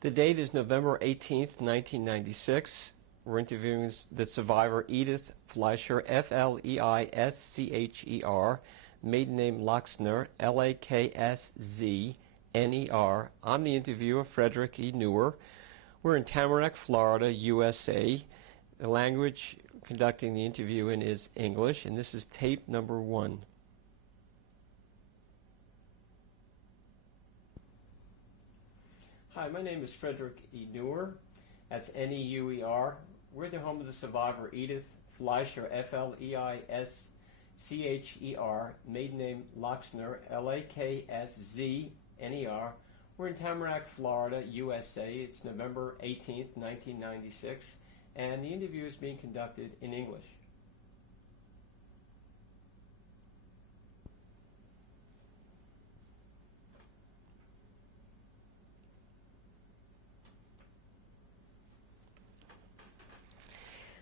The date is November 18th, 1996. We're interviewing the survivor Edith Fleischer, Fleischer, maiden name Laksner, Lakszner. I'm the interviewer, Frederick E. Neuer. We're in Tamarack, Florida, USA. The language conducting the interview in is English, and this is tape number 1. Hi, my name is Frederick E. Neuer. That's N-E-U-E-R. We're the home of the survivor Edith Fleischer, Fleischer, maiden name Laksner, Lakszner. We're in Tamarack, Florida, USA. It's November 18th, 1996, and the interview is being conducted in English.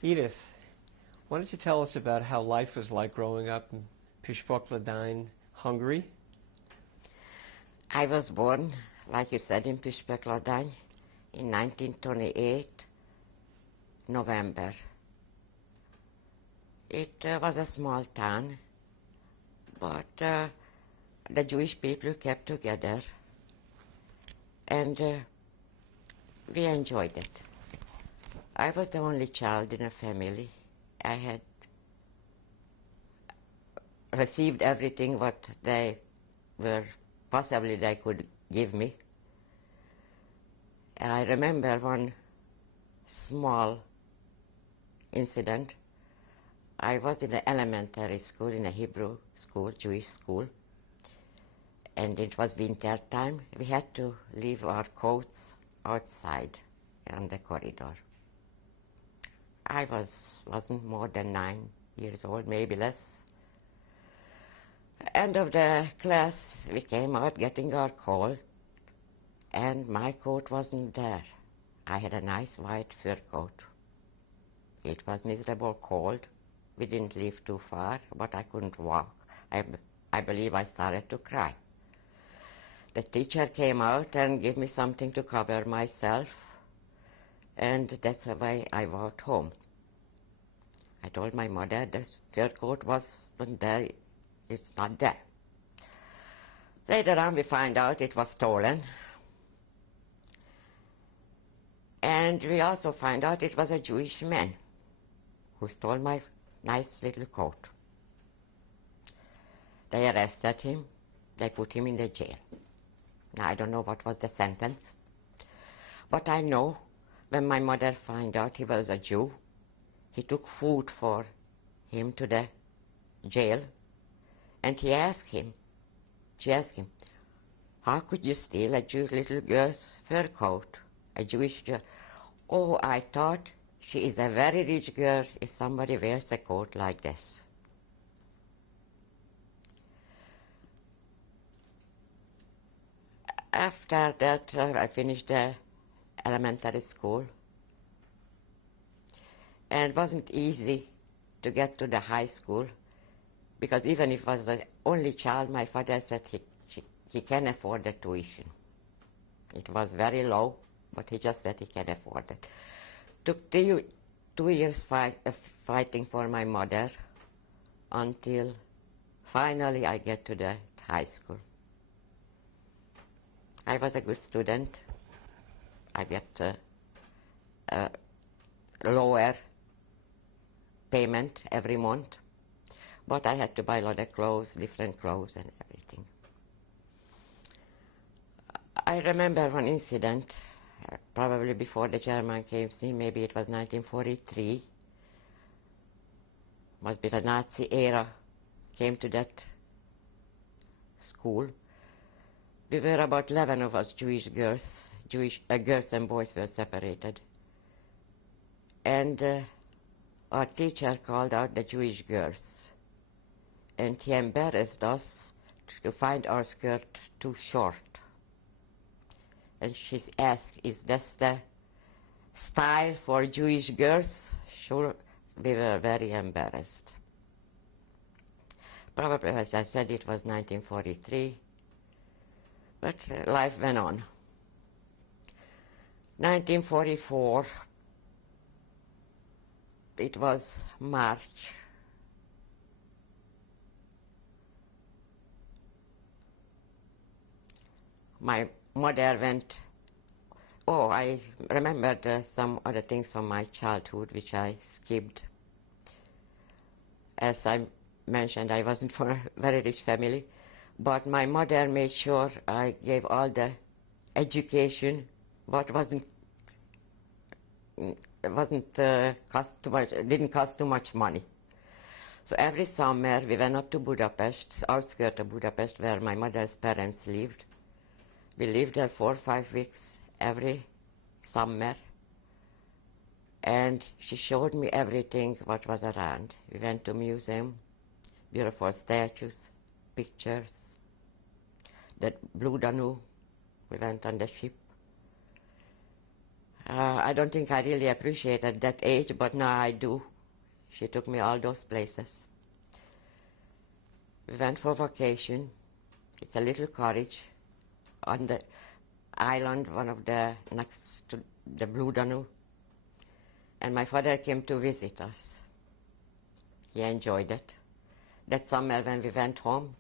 Edith, why don't you tell us about how life was like growing up in Püspökladany, Hungary? I was born, like you said, in Püspökladany in 1928, November. It was a small town, but the Jewish people kept together, and we enjoyed it. I was the only child in a family. I had received everything what they could give me. And I remember one small incident. I was in an elementary school, in a Hebrew school, Jewish school, and it was winter time. We had to leave our coats outside on the corridor. I wasn't more than 9 years old, maybe less. End of the class, we came out getting our coat, and my coat wasn't there. I had a nice white fur coat. It was miserable cold. We didn't live too far, but I couldn't walk. I believe I started to cry. The teacher came out and gave me something to cover myself, and that's the way I walked home. I told my mother the fur coat wasn't there, it's not there. Later on we find out it was stolen. And we also find out it was a Jewish man who stole my nice little coat. They arrested him, they put him in the jail. Now I don't know what was the sentence, but I know when my mother found out he was a Jew, he took food for him to the jail, and she asked him, how could you steal a Jewish little girl's fur coat, a Jewish girl? Oh, I thought she is a very rich girl if somebody wears a coat like this. After that, I finished the elementary school, and it wasn't easy to get to the high school, because even if I was the only child, my father said he can afford the tuition. It was very low, but he just said he can afford it. Took 2 years fighting for my mother until finally I get to the high school. I was a good student. I get a lower payment every month, but I had to buy a lot of clothes, different clothes and everything. I remember one incident, probably before the German came to me, maybe it was 1943, must be the Nazi era, came to that school. We were about 11 of us Jewish girls. Girls and boys were separated. And our teacher called out the Jewish girls. And he embarrassed us to find our skirt too short. And she asked, is this the style for Jewish girls? Sure, we were very embarrassed. Probably, as I said, it was 1943. But life went on. 1944, it was March. My mother went, oh, I remembered some other things from my childhood which I skipped. As I mentioned, I wasn't from a very rich family, but my mother made sure I gave all the education what cost too much, didn't cost too much money. So every summer we went up to Budapest, outskirts of Budapest, where my mother's parents lived. We lived there 4 or 5 weeks every summer, and she showed me everything what was around. We went to museum, beautiful statues, pictures, the Blue Danube. We went on the ship. I don't think I really appreciated that age, but now I do. She took me all those places. We went for vacation. It's a little cottage on the island, one of the next to the Blue Danube. And my father came to visit us. He enjoyed it. That summer when we went home,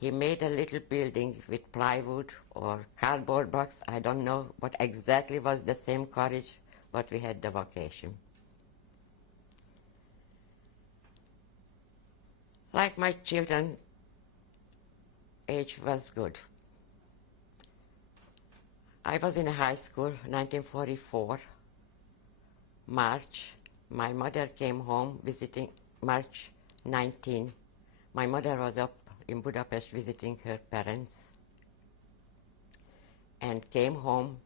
he made a little building with plywood or cardboard box. I don't know what exactly was the same cottage, but we had the vacation. Like my children, age was good. I was in high school, 1944, March. My mother came home visiting, March 19. My mother was up in Budapest visiting her parents and came home,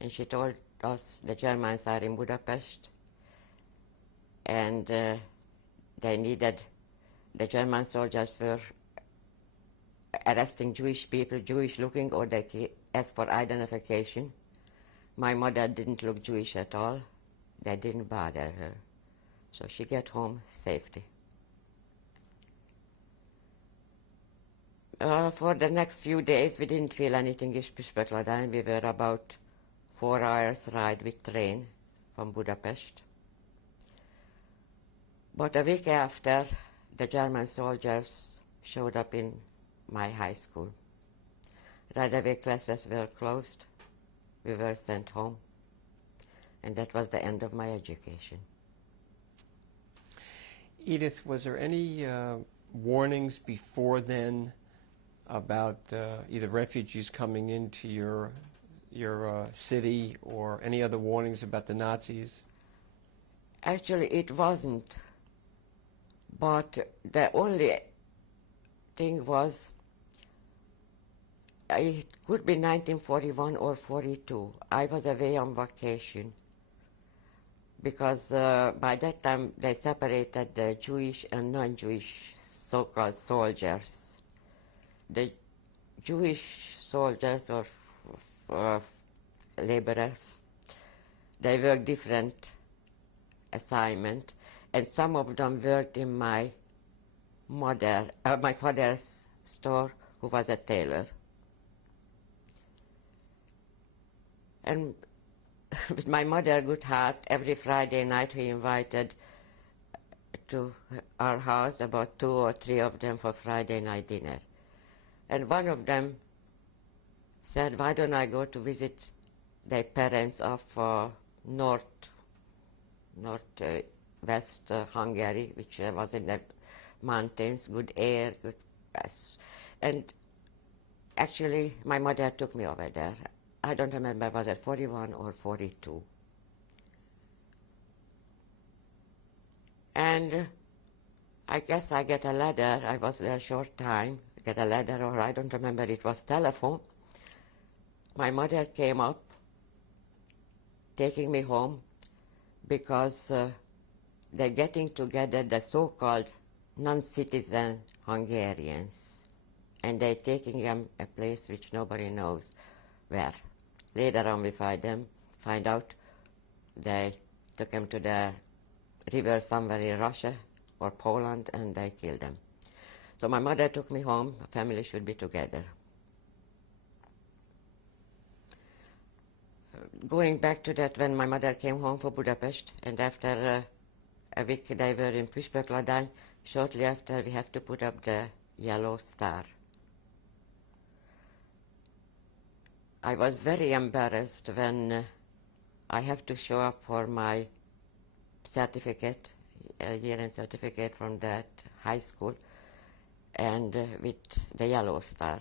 and she told us the Germans are in Budapest and they needed, the German soldiers were arresting Jewish people, Jewish looking, or they asked for identification. My mother didn't look Jewish at all. They didn't bother her. So she got home safely. For the next few days, we didn't feel anything spectacular. We were about 4 hours ride with train from Budapest. But a week after, the German soldiers showed up in my high school. Right away, classes were closed. We were sent home. And that was the end of my education. Edith, was there any warnings before then about either refugees coming into your city or any other warnings about the Nazis? Actually, it wasn't. But the only thing was, it could be 1941 or 42. I was away on vacation because by that time they separated the Jewish and non-Jewish so-called soldiers. The Jewish soldiers or laborers, they worked different assignment, and some of them worked in my father's store, who was a tailor. And with my mother, good heart, every Friday night he invited to our house about 2 or 3 of them for Friday night dinner. And one of them said, why don't I go to visit the parents of northwest Hungary, which was in the mountains, good air, good rest. And actually, my mother took me over there. I don't remember, was it 41 or 42. And I guess I get a letter. I was there a short time. Get a letter, or I don't remember, it was telephone. My mother came up, taking me home, because they're getting together the so-called non-citizen Hungarians, and they're taking them a place which nobody knows where. Later on we find out they took them to the river somewhere in Russia or Poland, and they killed them. So my mother took me home. The family should be together. going back to that, when my mother came home from Budapest, and after a week they were in Püspökladány, shortly after we have to put up the yellow star. I was very embarrassed when I have to show up for my certificate, a year-end certificate from that high school, and with the yellow star.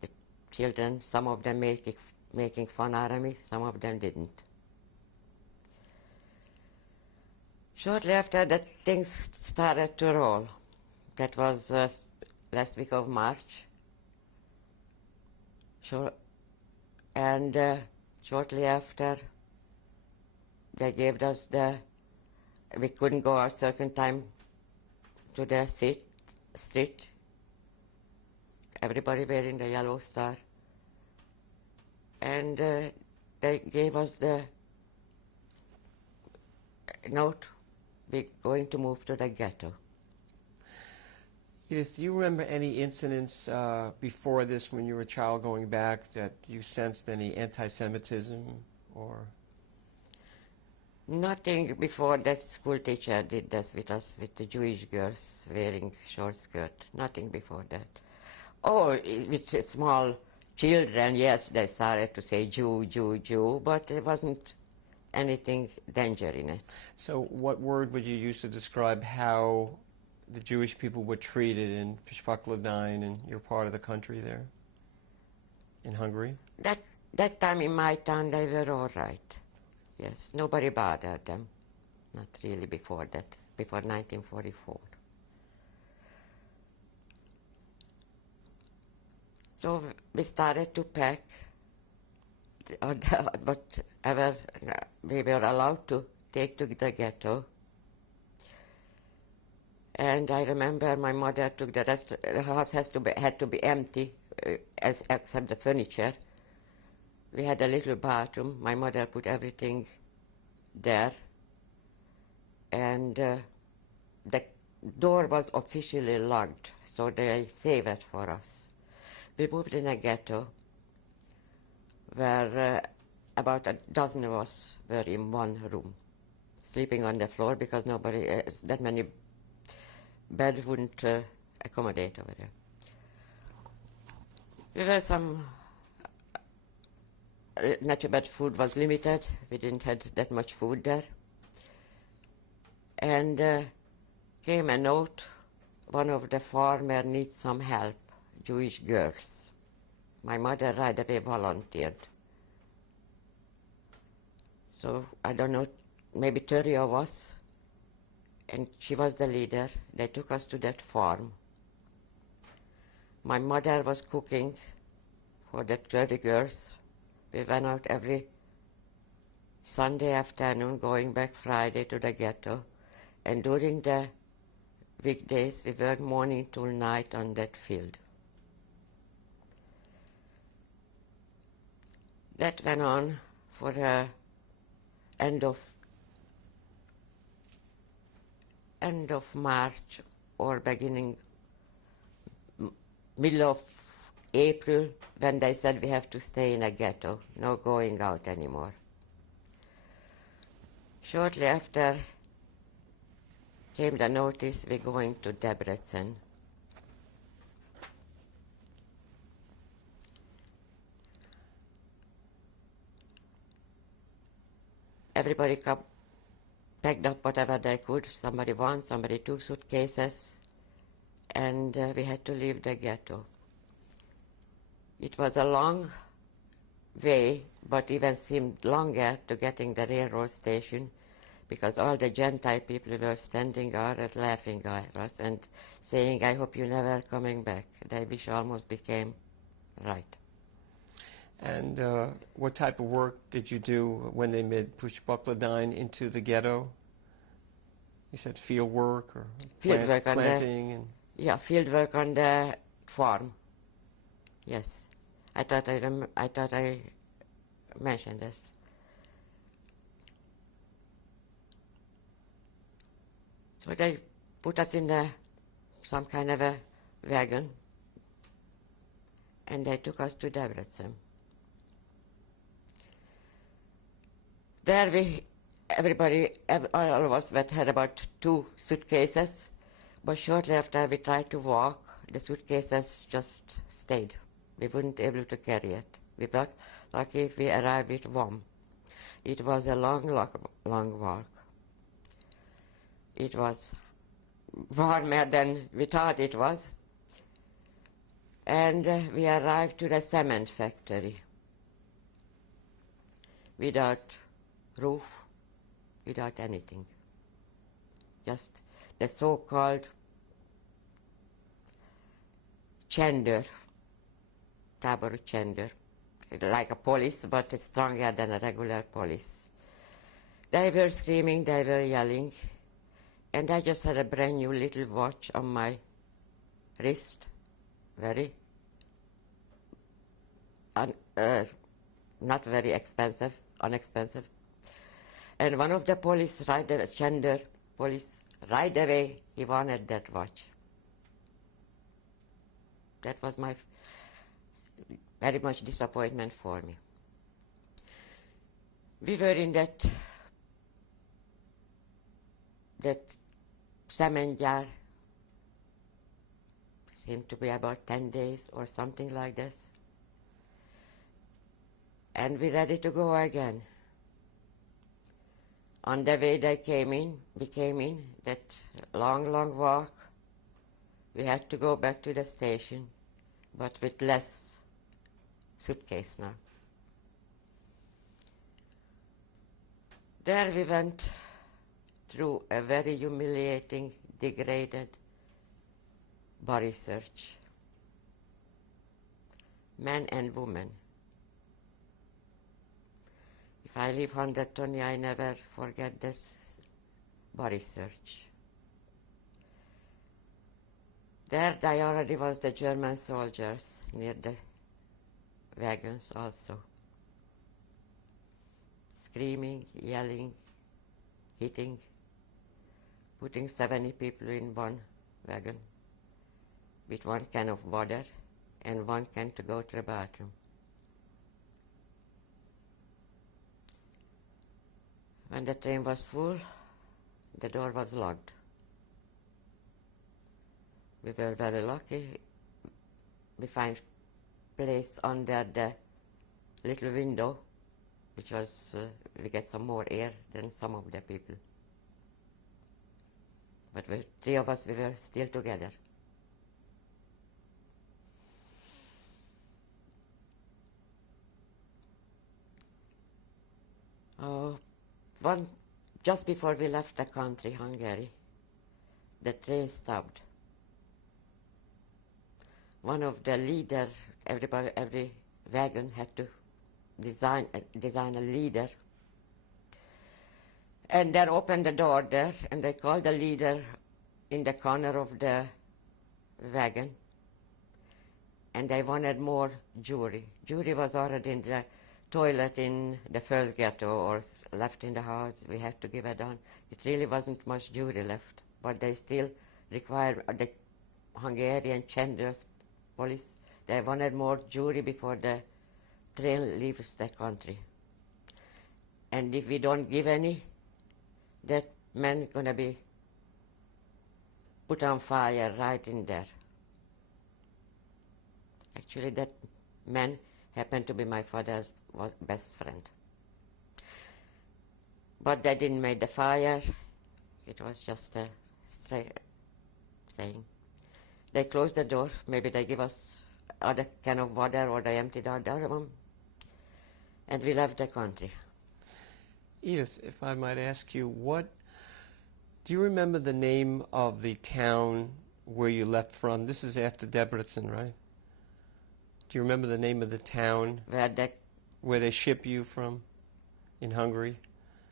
The children, some of them making fun out of me, some of them didn't. Shortly after that, things started to roll. That was last week of March. And shortly after, they gave us we couldn't go a certain time to the street. Everybody wearing the yellow star. And they gave us the note, we're going to move to the ghetto. Edith, do you remember any incidents before this when you were a child going back that you sensed any anti-Semitism or? Nothing before that. School teacher did this with us, with the Jewish girls wearing short skirt. Nothing before that. Oh, with the small children, yes, they started to say Jew, Jew, Jew, but there wasn't anything danger in it. So what word would you use to describe how the Jewish people were treated in Püspökladány and your part of the country there in Hungary? That time in my town they were all right. Yes, nobody bothered them. Not really before that, before 1944. So we started to pack whatever we were allowed to take to the ghetto. And I remember my mother took the rest. The house had to be empty, except the furniture. We had a little bathroom. My mother put everything there, and the door was officially locked, so they saved it for us. We moved in a ghetto where about a dozen of us were in one room, sleeping on the floor because nobody, that many beds wouldn't accommodate over there. We were natural bad food was limited. We didn't have that much food there. And came a note, one of the farmers needs some help, Jewish girls. My mother right away volunteered. So, I don't know, maybe 30 of us, and she was the leader. They took us to that farm. My mother was cooking for the 30 girls. We went out every Sunday afternoon, going back Friday to the ghetto. And during the weekdays, we worked morning till night on that field. That went on for the end of March or beginning, middle of April, when they said we have to stay in a ghetto, no going out anymore. Shortly after came the notice, we're going to Debrecen. Everybody packed up whatever they could. Somebody one, somebody two suitcases, and we had to leave the ghetto. It was a long way, but even seemed longer to getting the railroad station, because all the Gentile people were standing out and laughing at us and saying, I hope you're never coming back. Their wish almost became right. And what type of work did you do when they made Püspökladány into the ghetto? You said field work or planting? Yeah, field work on the farm. Yes. I thought I mentioned this. So they put us in some kind of a wagon, and they took us to Debrecen. There all of us had about 2 suitcases, but shortly after we tried to walk, the suitcases just stayed. We weren't able to carry it. We were lucky if we arrived with warm. It was a long walk. It was warmer than we thought it was. And we arrived to the cement factory without roof, without anything. Just the so-called gender, Tabor gender, like a police, but stronger than a regular police. They were screaming, they were yelling, and I just had a brand new little watch on my wrist, very, not very expensive, inexpensive. And one of the police, gender police, right away, he wanted that watch. That was my very much disappointment for me. We were in that cement jar, seemed to be about 10 days or something like this. And we're ready to go again. On the way we came in, that long walk. We had to go back to the station, but with less suitcase now. There we went through a very humiliating, degraded body search. Men and women. If I live 120, I never forget this body search. There already was the German soldiers near the wagons also. Screaming, yelling, hitting, putting 70 people in one wagon with 1 can of water and 1 can to go to the bathroom. When the train was full, the door was locked. We were very lucky. We found place under the little window, which was, we get some more air than some of the people. But 3 of us, we were still together. Just before we left the country, Hungary, the train stopped. One of the leaders, every wagon had to design a leader. And then opened the door there, and they called the leader in the corner of the wagon. And they wanted more jewelry. Jewelry was already in the toilet in the first ghetto or left in the house. We had to give it on. It really wasn't much jewelry left, but they still required the Hungarian genders police. They wanted more jewelry before the train leaves the country. And if we don't give any, that man gonna be put on fire right in there. Actually, that man happened to be my father's best friend. But they didn't make the fire. It was just a saying. They closed the door. Maybe they give us other can of water or they emptied out the other one. And we left the country. Edith, if I might ask you, do you remember the name of the town where you left from? This is after Debrecen, right? Do you remember the name of the town where they ship you from in Hungary?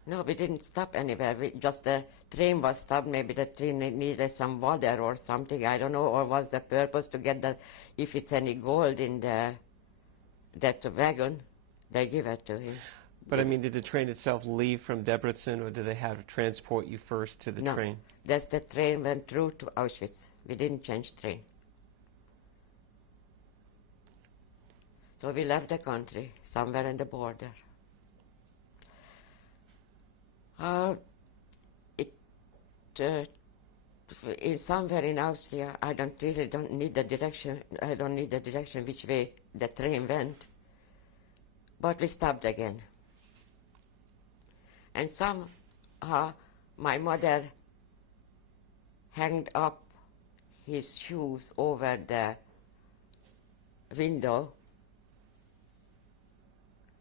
No, we didn't stop anywhere. The train was stopped. Maybe the train needed some water or something. I don't know. Or was the purpose to get if it's any gold in that wagon, they give it to him. But I mean, did the train itself leave from Debrecen, or did they have to transport you first to the train? No, the train went through to Auschwitz. We didn't change train. So we left the country, somewhere in the border. It in somewhere in Austria. I don't need the direction. I don't need the direction which way the train went. But we stopped again. And somehow my mother hanged up his shoes over the window,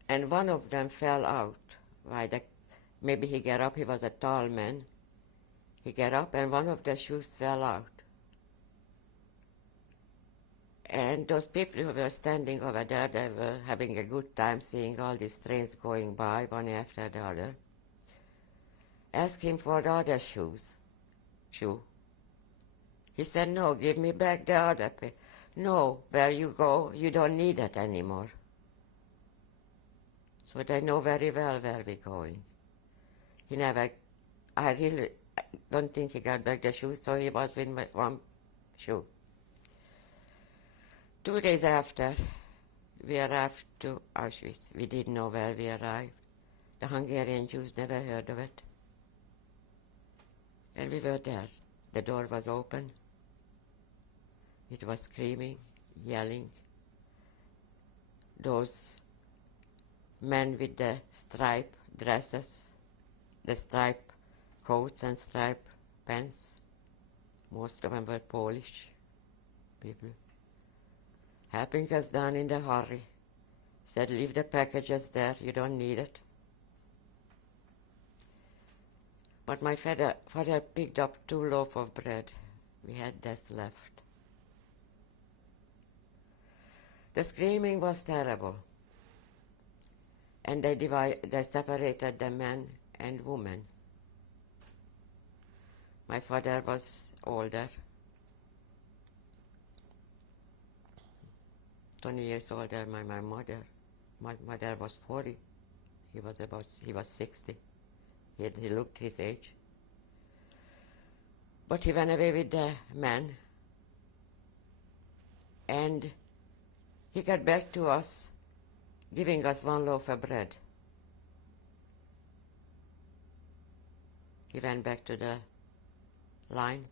and one of them fell out. Maybe he got up, he was a tall man. He got up and one of the shoes fell out. And those people who were standing over there, they were having a good time seeing all these trains going by, one after the other. Asked him for the other shoe. He said, no, give me back the other pair. No, where you go, you don't need it anymore. So they know very well where we're going. I really don't think he got back the shoes, so he was with one shoe. 2 days after, we arrived to Auschwitz. We didn't know where we arrived. The Hungarian Jews never heard of it. And we were there. The door was open. It was screaming, yelling. Those men with the striped dresses, the striped coats and striped pants, most of them were Polish people, helping us down in the hurry. Said, leave the packages there, you don't need it. But my father picked up 2 loaves of bread. We had this left. The screaming was terrible. And they separated the men and women. My father was older, 20 years older than my mother. My mother was 40. He was 60. He looked his age. But he went away with the man. And he got back to us, giving us 1 loaf of bread. He went back to the line,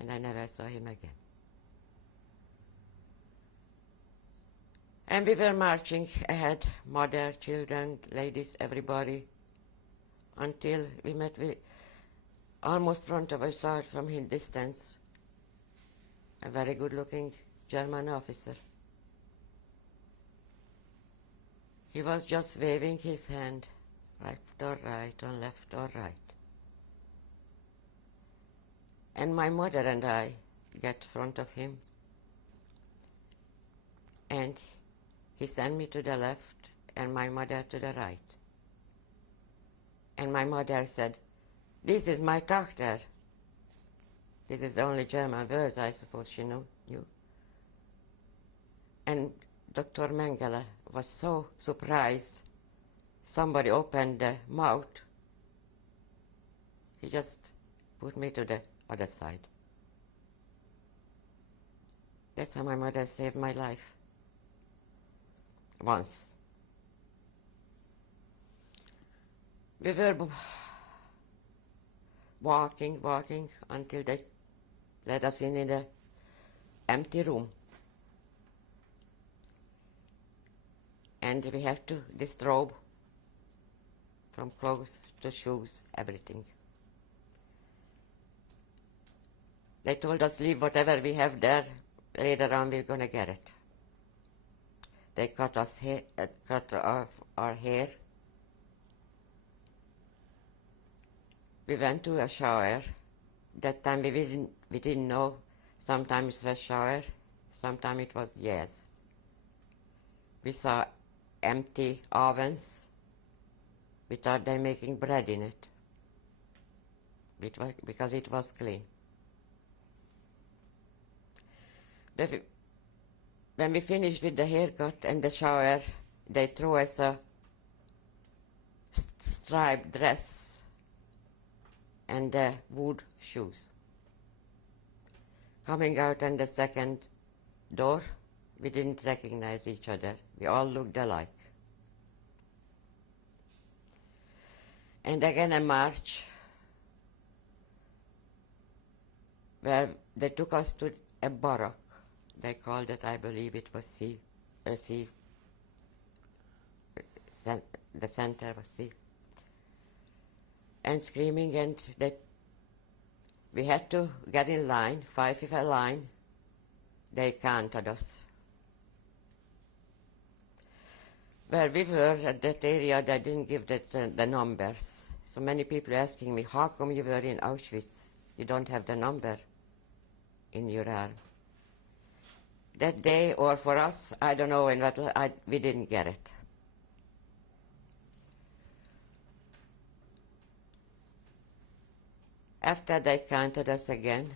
and I never saw him again. And we were marching ahead, mother, children, ladies, everybody, until we met almost front of us, saw from his distance, a very good-looking German officer. He was just waving his hand, left or right, on left or right. And my mother and I got in front of him, and he sent me to the left and my mother to the right. And my mother said, this is my Tochter. This is the only German words I suppose she knew. And Dr. Mengele was so surprised. Somebody opened the mouth. He just put me to the other side. That's how my mother saved my life. Once. We were walking until they let us in the empty room. And we have to disrobe from clothes to shoes, everything. They told us, leave whatever we have there, later on we're going to get it. They cut off our hair. We went to a shower. That time we didn't know. Sometimes it was shower, sometimes it was gas. We saw empty ovens. We thought they were making bread in it because it was clean. When we finished with the haircut and the shower, they threw us a striped dress and the wood shoes. Coming out on the second door, we didn't recognize each other. We all looked alike. And again a march where they took us to a barrack. They called it, I believe it was the center was C. And screaming, and we had to get in line, 5 of a line. They counted us. Where we were at that area, they didn't give the numbers. So many people asking me, how come you were in Auschwitz? You don't have the number in your arm. That day, or for us, I don't know, we didn't get it. After they counted us again,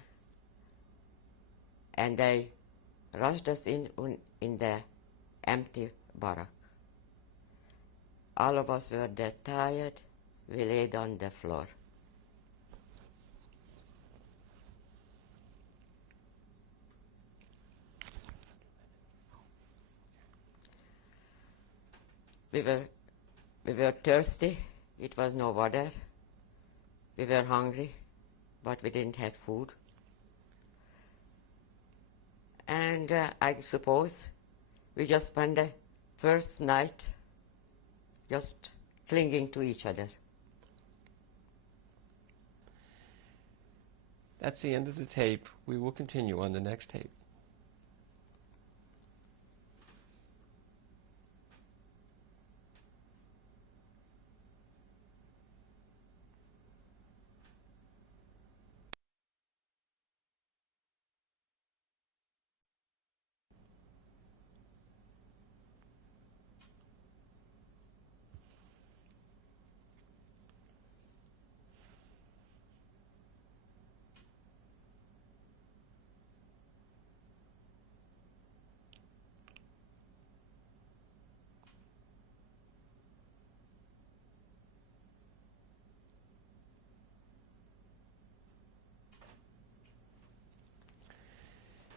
and they rushed us in the empty barrack. All of us were dead tired. We laid on the floor. We were thirsty. It was no water. We were hungry, but we didn't have food. And I suppose we just spent the first night just clinging to each other. That's the end of the tape. We will continue on the next tape.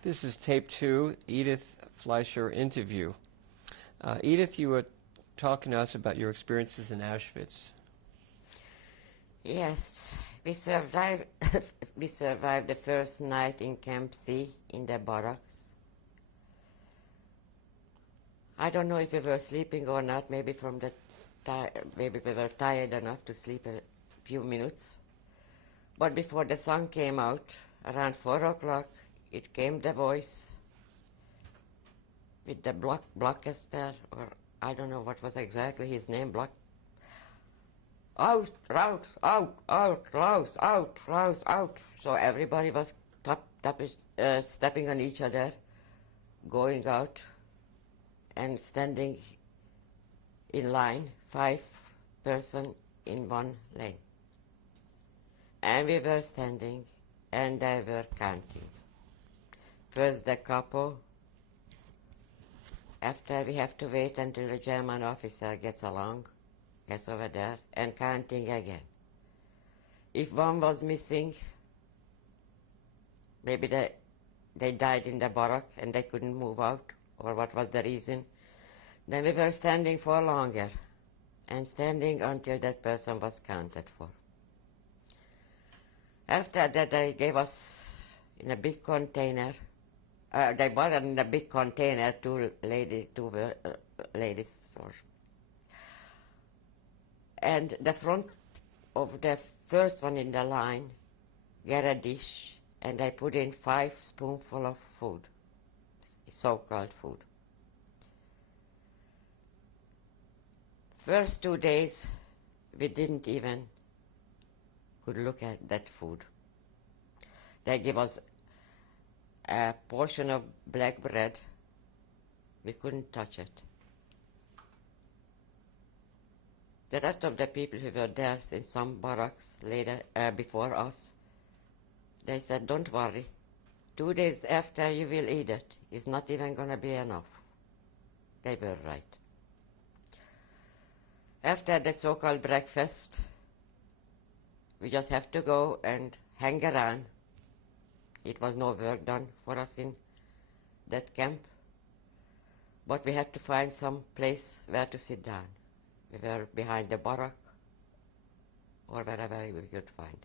This is tape 2, Edith Fleischer interview. Edith, you were talking to us about your experiences in Auschwitz. Yes, we survived the first night in Camp C in the barracks. I don't know if we were sleeping or not, maybe maybe we were tired enough to sleep a few minutes. But before the sun came out, around 4 o'clock, it came the voice with the blockcaster, or I don't know what was exactly his name, out, Klaus, out. So everybody was stepping on each other, going out and standing in line, 5 persons in one lane. And we were standing, and they were counting. First the couple. After we have to wait until the German officer gets over there, and counting again. If one was missing, maybe they died in the barrack and they couldn't move out, or what was the reason, then we were standing for longer, and standing until that person was counted for. After that, they gave us in a big container. They brought in a big container two ladies. And the front of the first one in the line get a dish, and they put in 5 spoonfuls of food, so-called food. First 2 days, we didn't even could look at that food. They give us a portion of black bread. We couldn't touch it. The rest of the people who were there in some barracks before us, they said, don't worry. 2 days after you will eat it. It's not even going to be enough. They were right. After the so-called breakfast, we just have to go and hang around. It was no work done for us in that camp. But we had to find some place where to sit down. We were behind the barrack. or wherever we could find.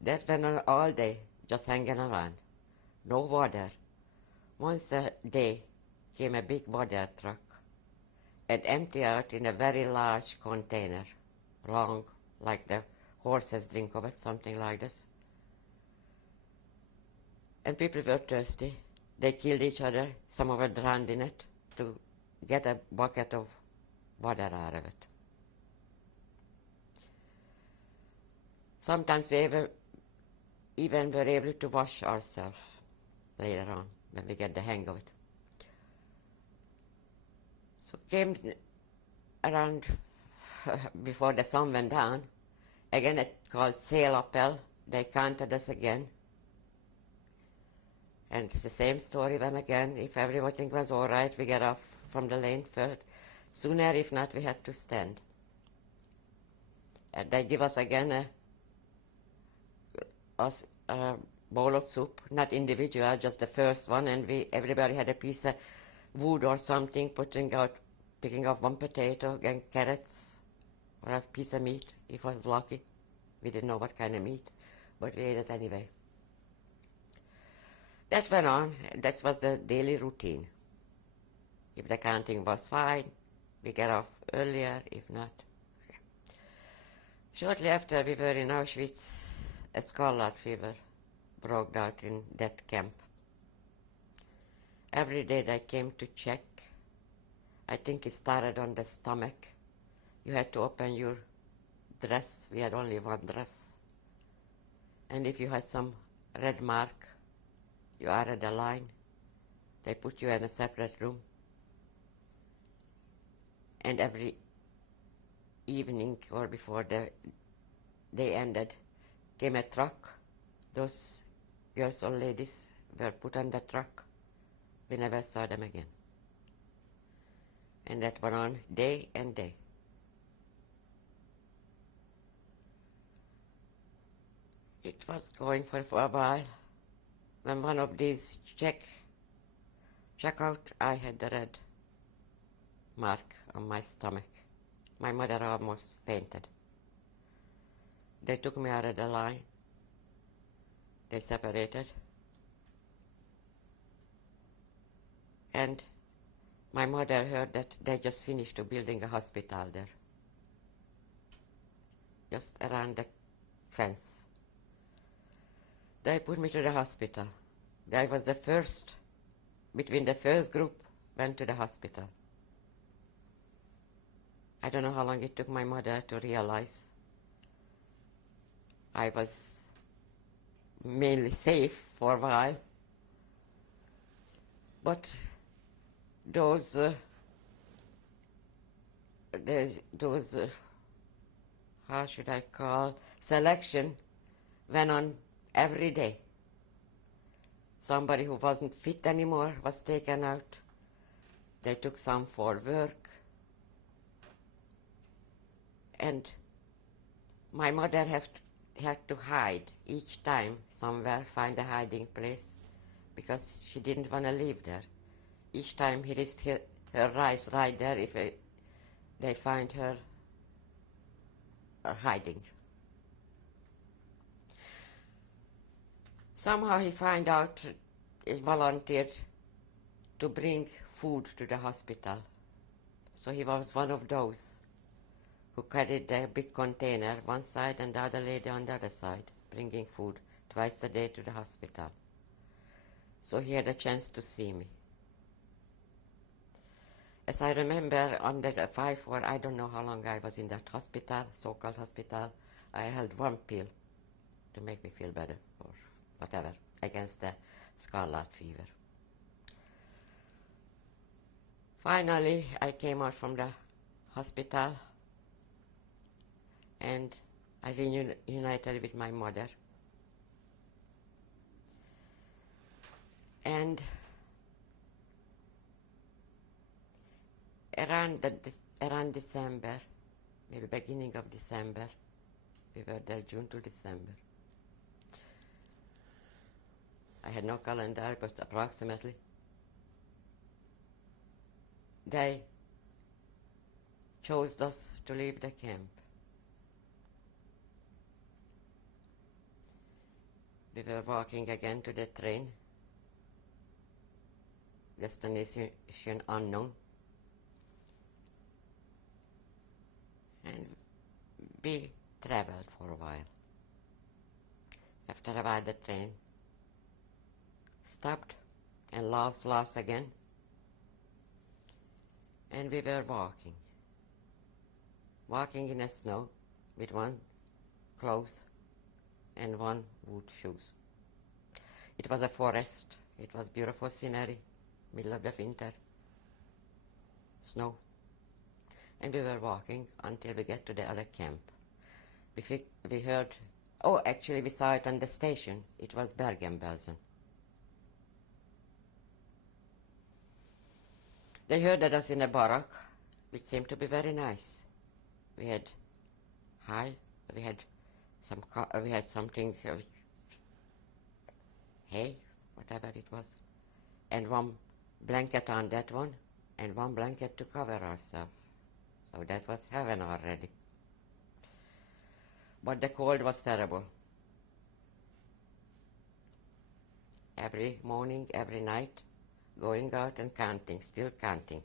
That went on all day, just hanging around. No water. Once a day came a big water truck and emptied out in a very large container, long, like the horses drink of it, something like this. And people were thirsty. They killed each other. Some of them drowned in it to get a bucket of water out of it. Sometimes we even were able to wash ourselves later on when we get the hang of it. So came around before the sun went down, again it's called sail uphill. They counted us again. And it's the same story then again. If everything was all right, we get off from the lane first. Sooner, if not, we had to stand. And they give us again a bowl of soup, not individual, just the first one, and everybody had a piece of wood or something, picking off one potato, and carrots, or a piece of meat, if I was lucky. We didn't know what kind of meat, but we ate it anyway. That went on. That was the daily routine. If the counting was fine, we get off earlier, if not. Shortly after we were in Auschwitz, a scarlet fever broke out in that camp. Every day they came to check. I think it started on the stomach. You had to open your dress. We had only one dress. And if you had some red mark, you added a line. They put you in a separate room. And every evening or before the day ended, came a truck. Those girls or ladies were put on the truck. We never saw them again. And that went on day and day. It was going for a while. When one of these check out, I had the red mark on my stomach. My mother almost fainted. They took me out of the line. They separated. And my mother heard that they just finished building a hospital there, just around the fence. They put me to the hospital. I was the first, between the first group, went to the hospital. I don't know how long it took my mother to realize I was mainly safe for a while. But those how should I call, selection went on every day. Somebody who wasn't fit anymore was taken out. They took some for work. And my mother had to hide each time somewhere, find a hiding place, because she didn't want to live there. Each time he risked her life right there if they find her hiding. Somehow he found out, he volunteered to bring food to the hospital. So he was one of those who carried the big container one side and the other lady on the other side, bringing food twice a day to the hospital. So he had a chance to see me. As I remember, on the 5 or I don't know how long I was in that hospital, so-called hospital, I held one pill to make me feel better, or whatever, against the scarlet fever. Finally, I came out from the hospital and I reunited with my mother. And around December, maybe beginning of December, we were there June to December. I had no calendar, but approximately. They chose us to leave the camp. We were walking again to the train. Destination unknown. And we traveled for a while. After a while the train stopped and lost again. And we were walking in the snow with one clothes and one wood shoes. It was a forest. It was beautiful scenery, middle of the winter, snow. And we were walking until we get to the other camp. We heard, oh, actually we saw it on the station. It was Bergen Belsen. They heard that us in a barrack, which seemed to be very nice. We had something, hay, whatever it was, and one blanket on that one, and one blanket to cover ourselves. So that was heaven already. But the cold was terrible. Every morning, every night, going out and counting, still counting.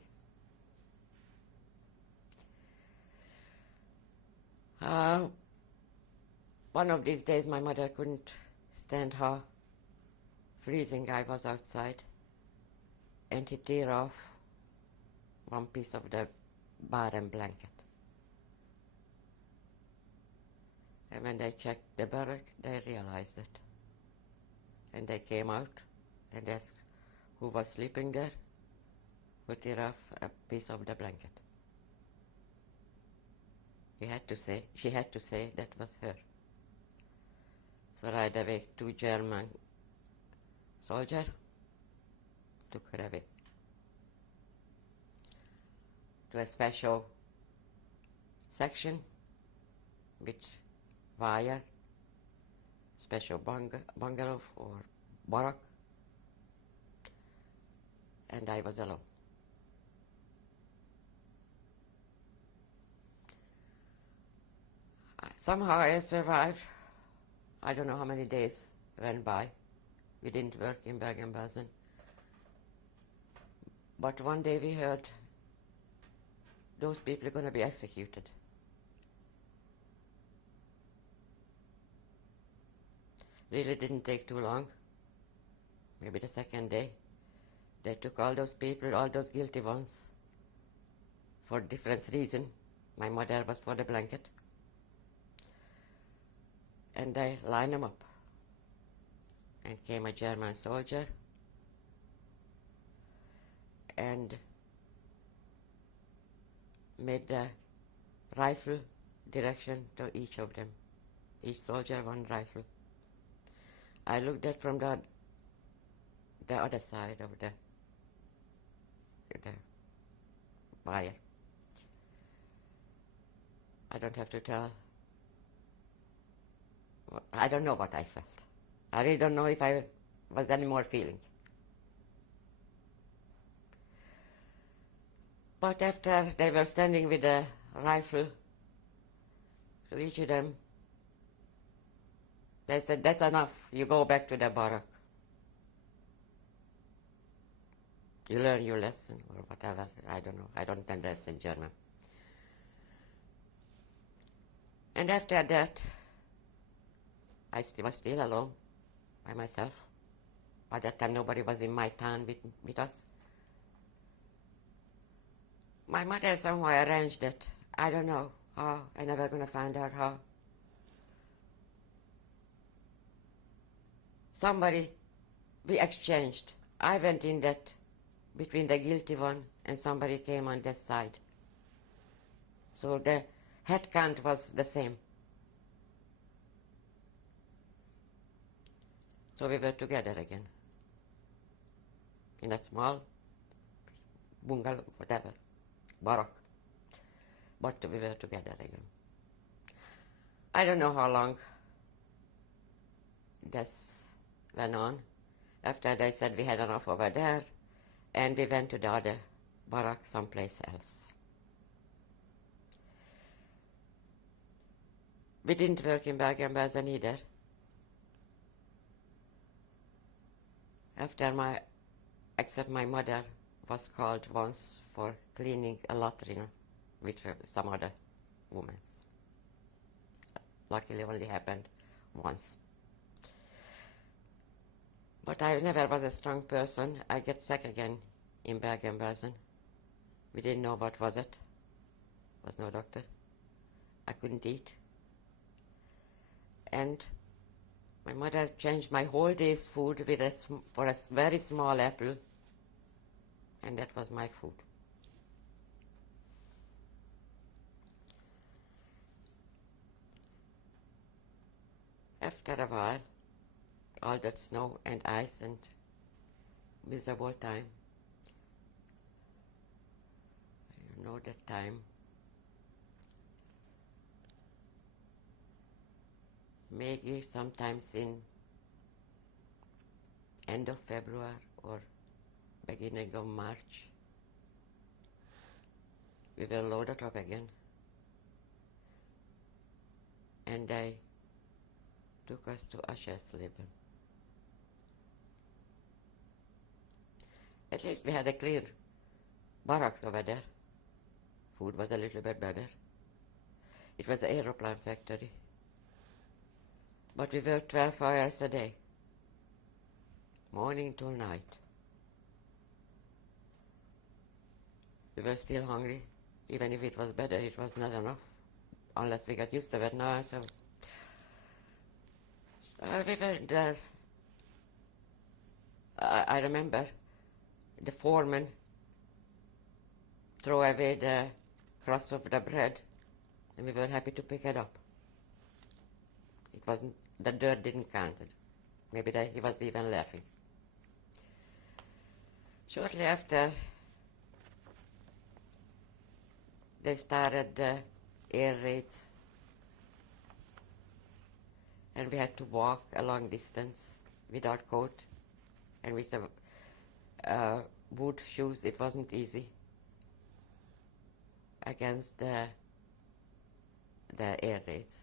One of these days my mother couldn't stand how freezing I was outside, and he tore off one piece of the bottom blanket. And when they checked the barrack, they realized it. And they came out and asked who was sleeping there, who tore off a piece of the blanket. She had to say that was her. So right away, 2 German soldiers took her away to a special section with wire, special bungalow or barrack, and I was alone. Somehow I survived. I don't know how many days went by. We didn't work in Bergen Belsen. But one day we heard those people are going to be executed. Really didn't take too long. Maybe the second day. They took all those people, all those guilty ones, for different reasons. My mother was for the blanket. And they lined them up. And came a German soldier and made the rifle direction to each of them. Each soldier one rifle. I looked at from the other side of the wire. I don't have to tell. I don't know what I felt. I really don't know if I was any more feeling. But after they were standing with a rifle to each of them, they said, "That's enough. You go back to the barrack. You learn your lesson," or whatever. I don't know. I don't understand German. And after that, I was still alone by myself. By that time, nobody was in my town with us. My mother somehow arranged it. I don't know how. I'm never going to find out how. We exchanged. I went in that between the guilty one, and somebody came on that side. So the head count was the same. So we were together again. In a small bungalow, whatever, barrack. But we were together again. I don't know how long this went on. After they said we had enough over there, and we went to the other barrack someplace else. We didn't work in Bergen Belsen either. except my mother was called once for cleaning a latrine with some other women. Luckily only happened once. But I never was a strong person. I get sick again in Bergen Belsen. We didn't know what was it. Was no doctor. I couldn't eat. And my mother changed my whole day's food with for a very small apple, and that was my food. After a while, all that snow and ice and miserable time, you know that time, maybe sometimes in end of February or beginning of March, we were loaded up again, and they took us to Auschwitz. At least we had a clear barracks over there. Food was a little bit better. It was an aeroplane factory. But we worked 12 hours a day, morning till night. We were still hungry. Even if it was better, it was not enough, unless we got used to it now. So we were there. I remember the foreman threw away the crust of the bread, and we were happy to pick it up. It wasn't, the dirt didn't count it. Maybe he was even laughing. Shortly after, they started the air raids, and we had to walk a long distance without coat and with the wood shoes. It wasn't easy against the air raids,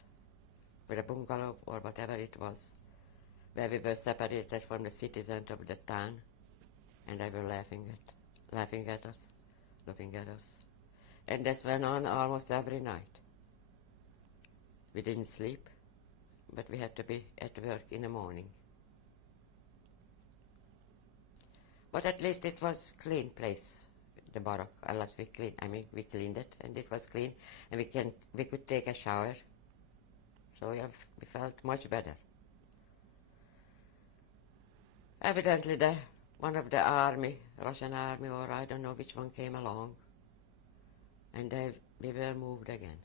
with a bungalow or whatever it was, where we were separated from the citizens of the town, and they were laughing at us, looking at us. And that went on almost every night. We didn't sleep, but we had to be at work in the morning. But at least it was a clean place, the barrack, unless we cleaned. I mean, we cleaned it, and it was clean, and we could take a shower. So we felt much better. Evidently, one of the army, Russian army, or I don't know which one, came along, and we were moved again.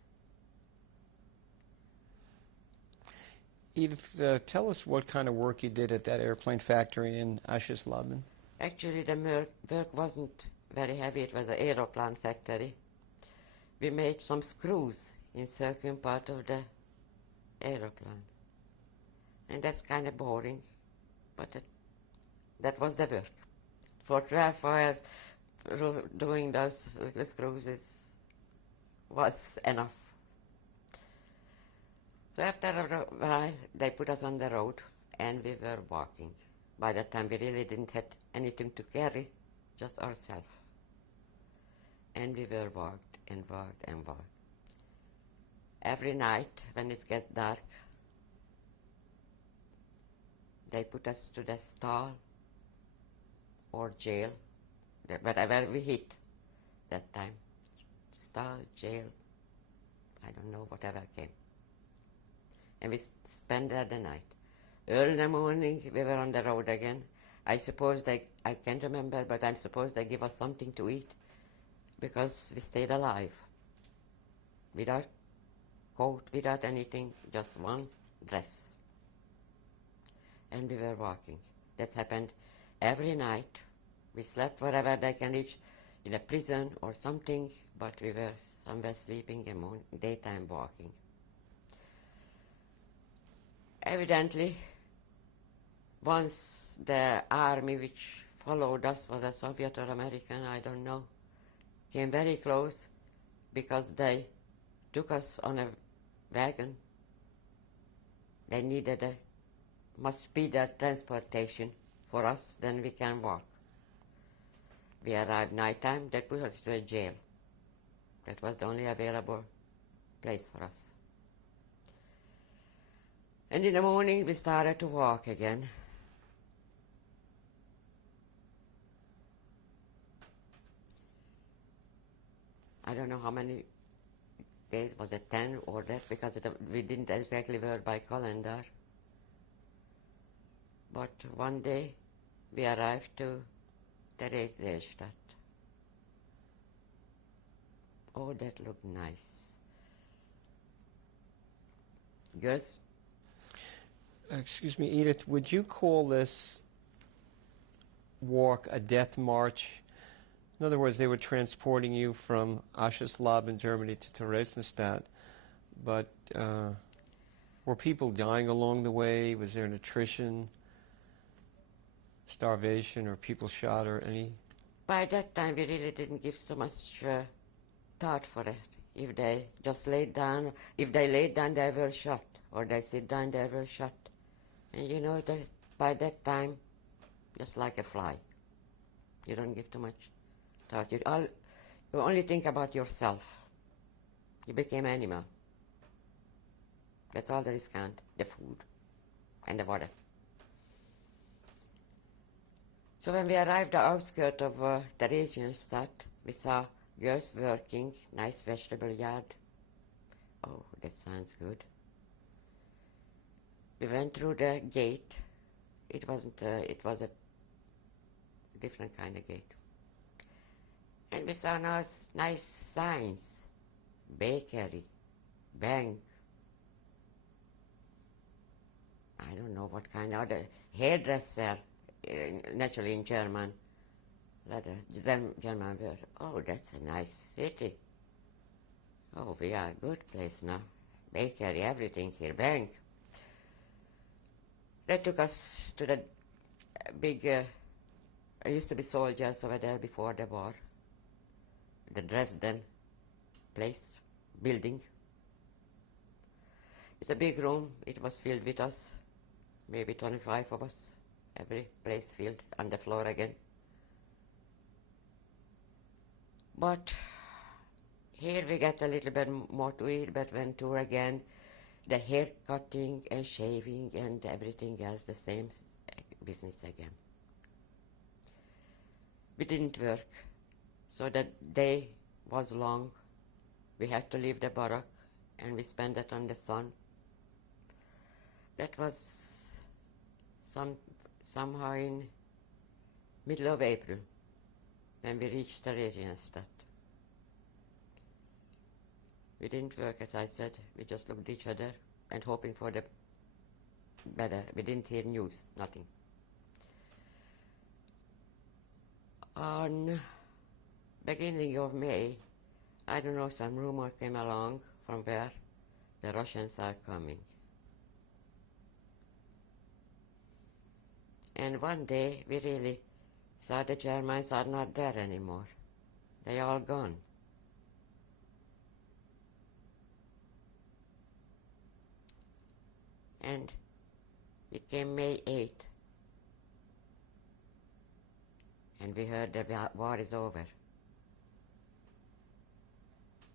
Edith, tell us what kind of work you did at that airplane factory in Auschwitz. Actually, the work wasn't very heavy. It was an aeroplane factory. We made some screws in certain part of the aeroplane. And that's kind of boring, but that was the work. For 12 hours, doing those little screws was enough. So after a while, they put us on the road, and we were walking. By that time, we really didn't have anything to carry, just ourselves. And we were walked and walked and walked. Every night, when it gets dark, they put us to the stall or jail, whatever we hit that time. Stall, jail, I don't know, whatever came. And we spent there the night. Early in the morning, we were on the road again. I suppose I can't remember, but I suppose they give us something to eat because we stayed alive. Without coat, without anything, just one dress. And we were walking. That's happened every night. We slept wherever they can reach, in a prison or something, but we were somewhere sleeping and daytime walking. Evidently, once the army which followed us, was a Soviet or American, I don't know, came very close because they took us on a wagon. They needed a much speedier transportation for us, then we can walk. We arrived nighttime, they put us to a jail. That was the only available place for us. And in the morning we started to walk again. I don't know how many days, was it 10 or that, because we didn't exactly work by calendar. But one day we arrived to Theresienstadt. Oh, that looked nice. Girls? Excuse me, Edith, would you call this walk a death march? In other words, they were transporting you from Auschwitz in Germany to Theresienstadt, but were people dying along the way? Was there an attrition, starvation, or people shot or any? By that time, we really didn't give so much thought for it. If they just laid down, if they laid down, they were shot, or they sit down, they were shot. And you know that by that time, just like a fly, you don't give too much thought. You only think about yourself. You became animal. That's all there is count, the food and the water. So when we arrived at the outskirts of Theresienstadt, we saw girls working, nice vegetable yard. Oh, that sounds good. We went through the gate. It wasn't, it was a different kind of gate. And we saw nice signs, bakery, bank. I don't know what kind of hairdresser, naturally in German. German word. Oh, that's a nice city. Oh, we are a good place now. Bakery, everything here, bank. They took us to the big, there used to be soldiers over there before the war. The Dresden place, building. It's a big room. It was filled with us, maybe 25 of us. Every place filled on the floor again. But here we get a little bit more to eat, but when tour again, the hair cutting and shaving and everything else, the same business again. We didn't work, so the day was long. We had to leave the barrack, and we spent it on the sun. That was somehow in middle of April, when we reached Theresienstadt. We didn't work, as I said. We just looked at each other and hoping for the better. We didn't hear news, nothing. On beginning of May, I don't know, some rumor came along from where the Russians are coming. And one day we really saw the Germans are not there anymore. They all gone. And it came May 8th. And we heard the war is over.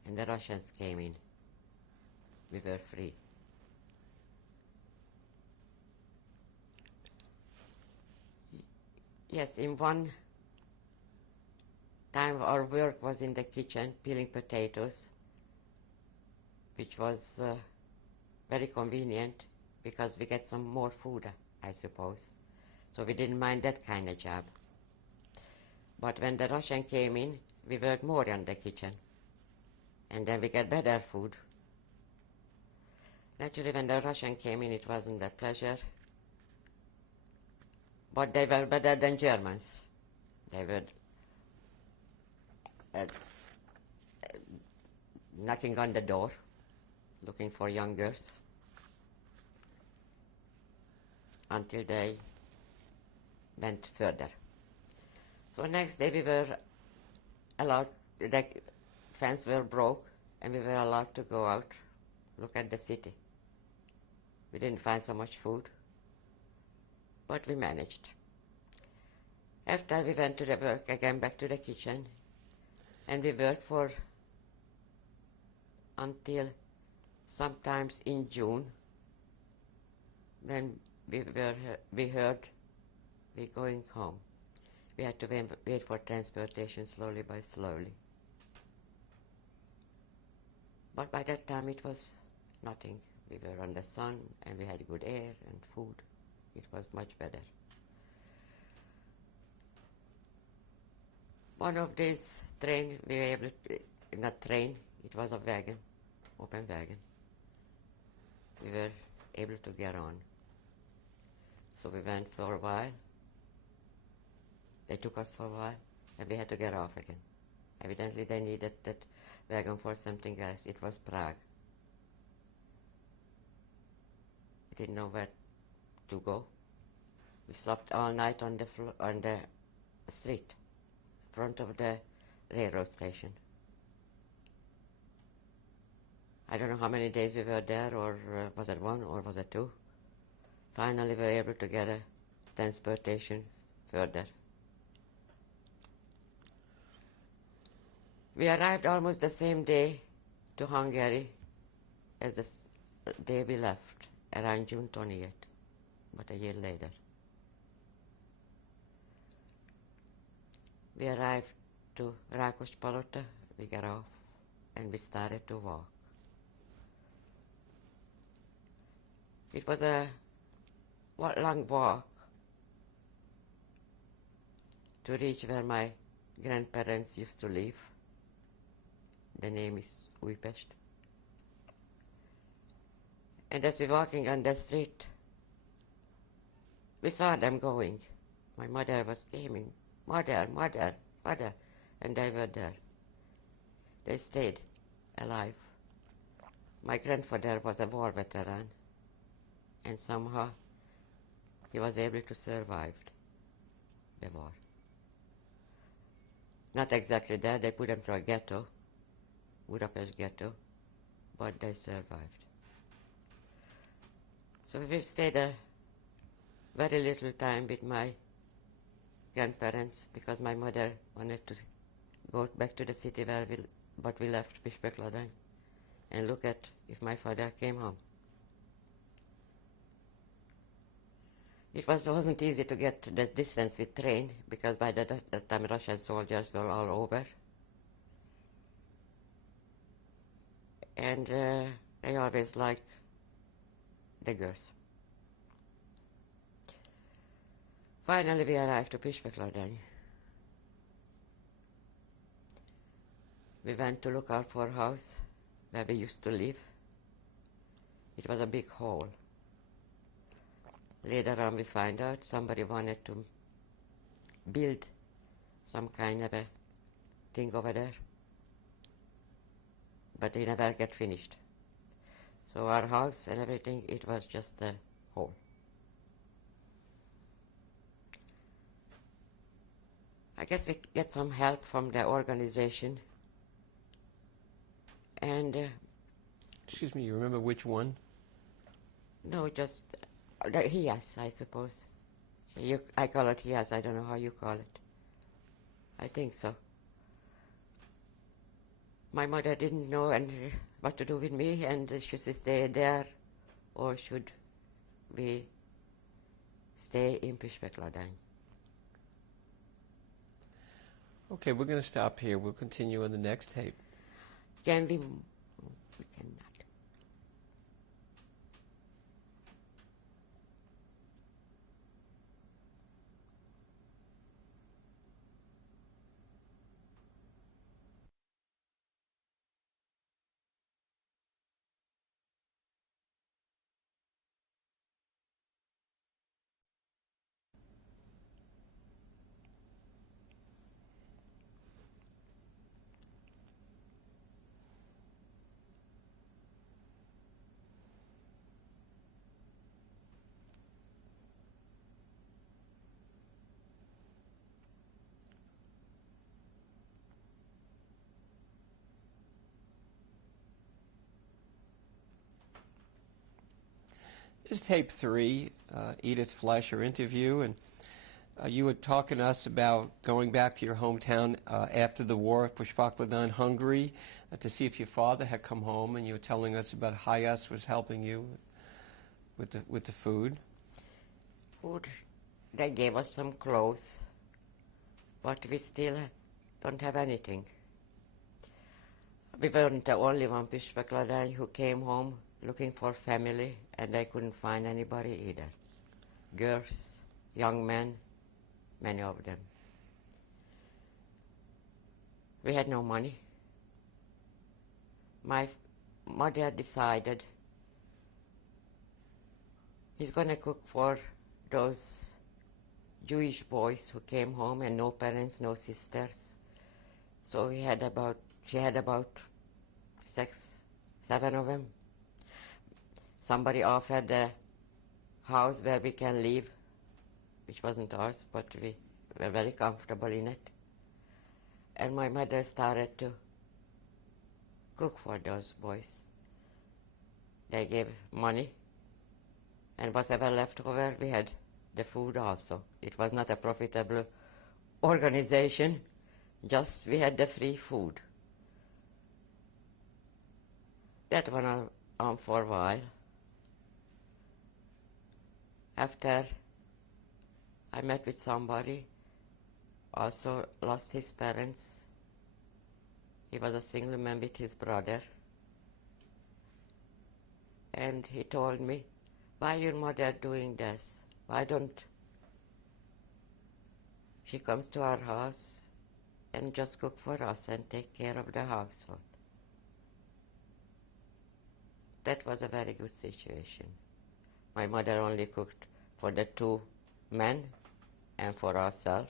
And the Russians came in. We were free. Yes, in one time our work was in the kitchen, peeling potatoes, which was very convenient because we get some more food, I suppose. So we didn't mind that kind of job. But when the Russian came in, we worked more in the kitchen. And then we get better food. Naturally, when the Russian came in, it wasn't a pleasure. But they were better than Germans. They were knocking on the door, looking for young girls, until they went further. So next day we were allowed, the fence were broke, and we were allowed to go out, look at the city. We didn't find so much food, but we managed. After we went to the work again, back to the kitchen, and we worked for until sometimes in June, when we heard we're going home. We had to wait for transportation slowly by slowly. But by that time it was nothing. We were on the sun and we had good air and food. It was much better. One of these train, we were able to, not train, it was a wagon, open wagon. We were able to get on. So we went for a while. They took us for a while, and we had to get off again. Evidently they needed that wagon for something else. It was Prague. We didn't know where to go. We slept all night on the street, in front of the railroad station. I don't know how many days we were there, or was it one, or was it two? Finally we were able to get a transportation further. We arrived almost the same day to Hungary as the day we left, around June 20th, but a year later. We arrived to Rákospalota, we got off, and we started to walk. It was a long walk to reach where my grandparents used to live. The name is Újpest. And as we were walking on the street, we saw them going. My mother was screaming, "Mother, mother, mother," and they were there. They stayed alive. My grandfather was a war veteran, and somehow he was able to survive the war. Not exactly there, they put him through a ghetto, Budapest ghetto, but they survived. So we stayed a very little time with my grandparents because my mother wanted to go back to the city but we left Pispekladany and look at if my father came home. It wasn't easy to get the distance with train because by that time Russian soldiers were all over. And they always liked the girls. Finally we arrived to Pispekladany. We went to look out for a house where we used to live. It was a big hall. Later on we find out somebody wanted to build some kind of a thing over there, but they never get finished. So our house and everything, it was just a hall. I guess we get some help from the organization. And Excuse me, you remember which one? no, just the HIAS, I suppose. I call it HIAS, I don't know how you call it. I think so. My mother didn't know what to do with me, and should she stay there, or should we stay in Pispekladany? Okay, we're going to stop here. We'll continue on the next tape. Can we? We cannot. This is tape 3, Edith Fleischer interview, and You were talking to us about going back to your hometown after the war, Pushpakladan, Hungary, to see if your father had come home, and you were telling us about Hayas was helping you with the food. Food, they gave us some clothes, but we still don't have anything. We weren't the only one Pushpakladan who came home looking for family, and they couldn't find anybody either. Girls, young men, many of them. We had no money. My mother decided he's going to cook for those Jewish boys who came home and no parents, no sisters. So she had about 6, 7 of them. Somebody offered a house where we can live, which wasn't ours, but we were very comfortable in it. And my mother started to cook for those boys. They gave money, and whatever left over, we had the food also. It was not a profitable organization, just we had the free food. That went on for a while. After I met with somebody, also lost his parents. He was a single man with his brother. And he told me, why your mother doing this? Why don't she comes to our house and just cook for us and take care of the household? That was a very good situation. My mother only cooked for the 2 men and for ourselves.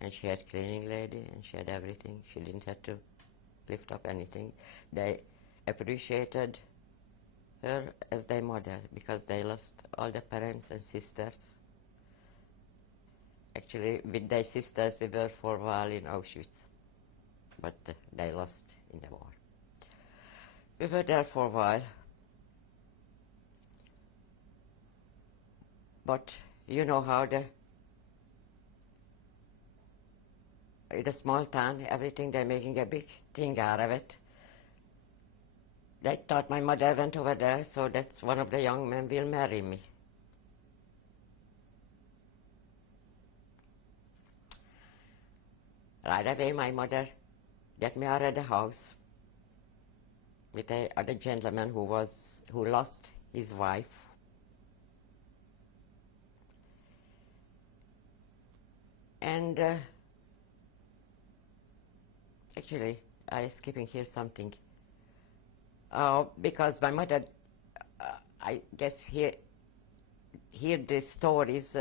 And she had cleaning lady and she had everything. She didn't have to lift up anything. They appreciated her as their mother because they lost all the parents and sisters. Actually, with their sisters, we were for a while in Auschwitz, but they lost in the war. We were there for a while, but you know how in a small town, everything they're making a big thing out of it. They thought my mother went over there, so that's one of the young men will marry me. Right away, my mother got me out of the house with a other gentleman who lost his wife. And actually, I'm skipping here something. Because my mother, I guess hear the stories.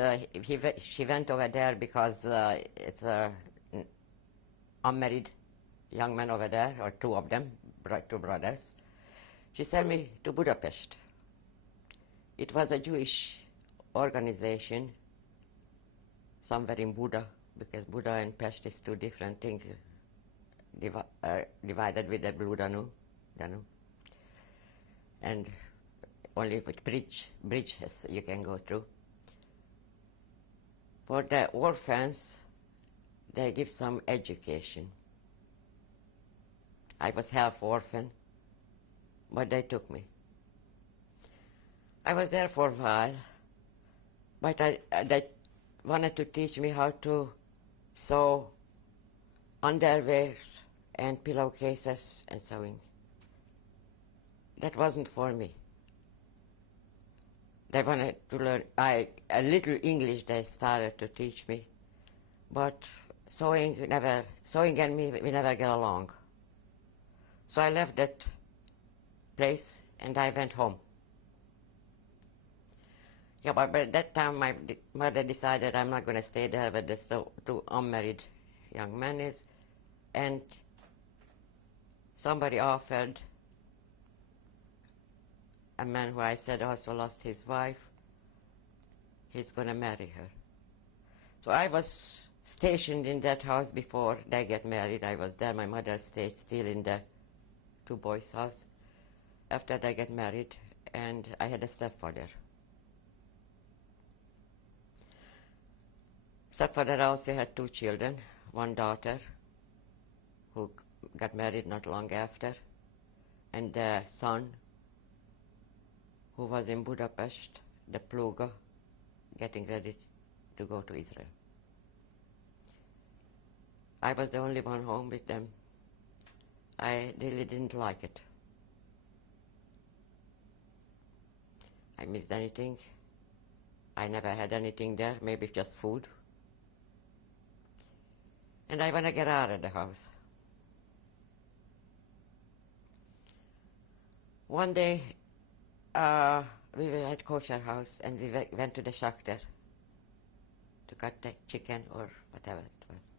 She went over there because it's a unmarried young man over there, or 2 of them, 2 brothers. She sent me to Budapest. It was a Jewish organization, somewhere in Buda, because Buda and Pest is 2 different things, divided with the Blue Danube. And only with bridges you can go through. For the orphans, they give some education. I was half orphan, but they took me. I was there for a while, but they wanted to teach me how to sew underwear and pillowcases and sewing. That wasn't for me. They wanted to learn a little English. They started to teach me, but sewing and me, we never get along. So I left that place and I went home. Yeah, but by that time my mother decided I'm not going to stay there with the 2 unmarried young men, and somebody offered a man who I said also lost his wife, he's going to marry her. So I was stationed in that house before they get married. I was there. My mother stayed still in the 2 boys' house after they get married, and I had a stepfather. Stepfather also had 2 children, one daughter who got married not long after, and a son who was in Budapest, the Pluga, getting ready to go to Israel. I was the only one home with them. I really didn't like it. I missed anything. I never had anything there, maybe just food. And I want to get out of the house. One day, we were at kosher house and we went to the shachter to cut the chicken or whatever it was.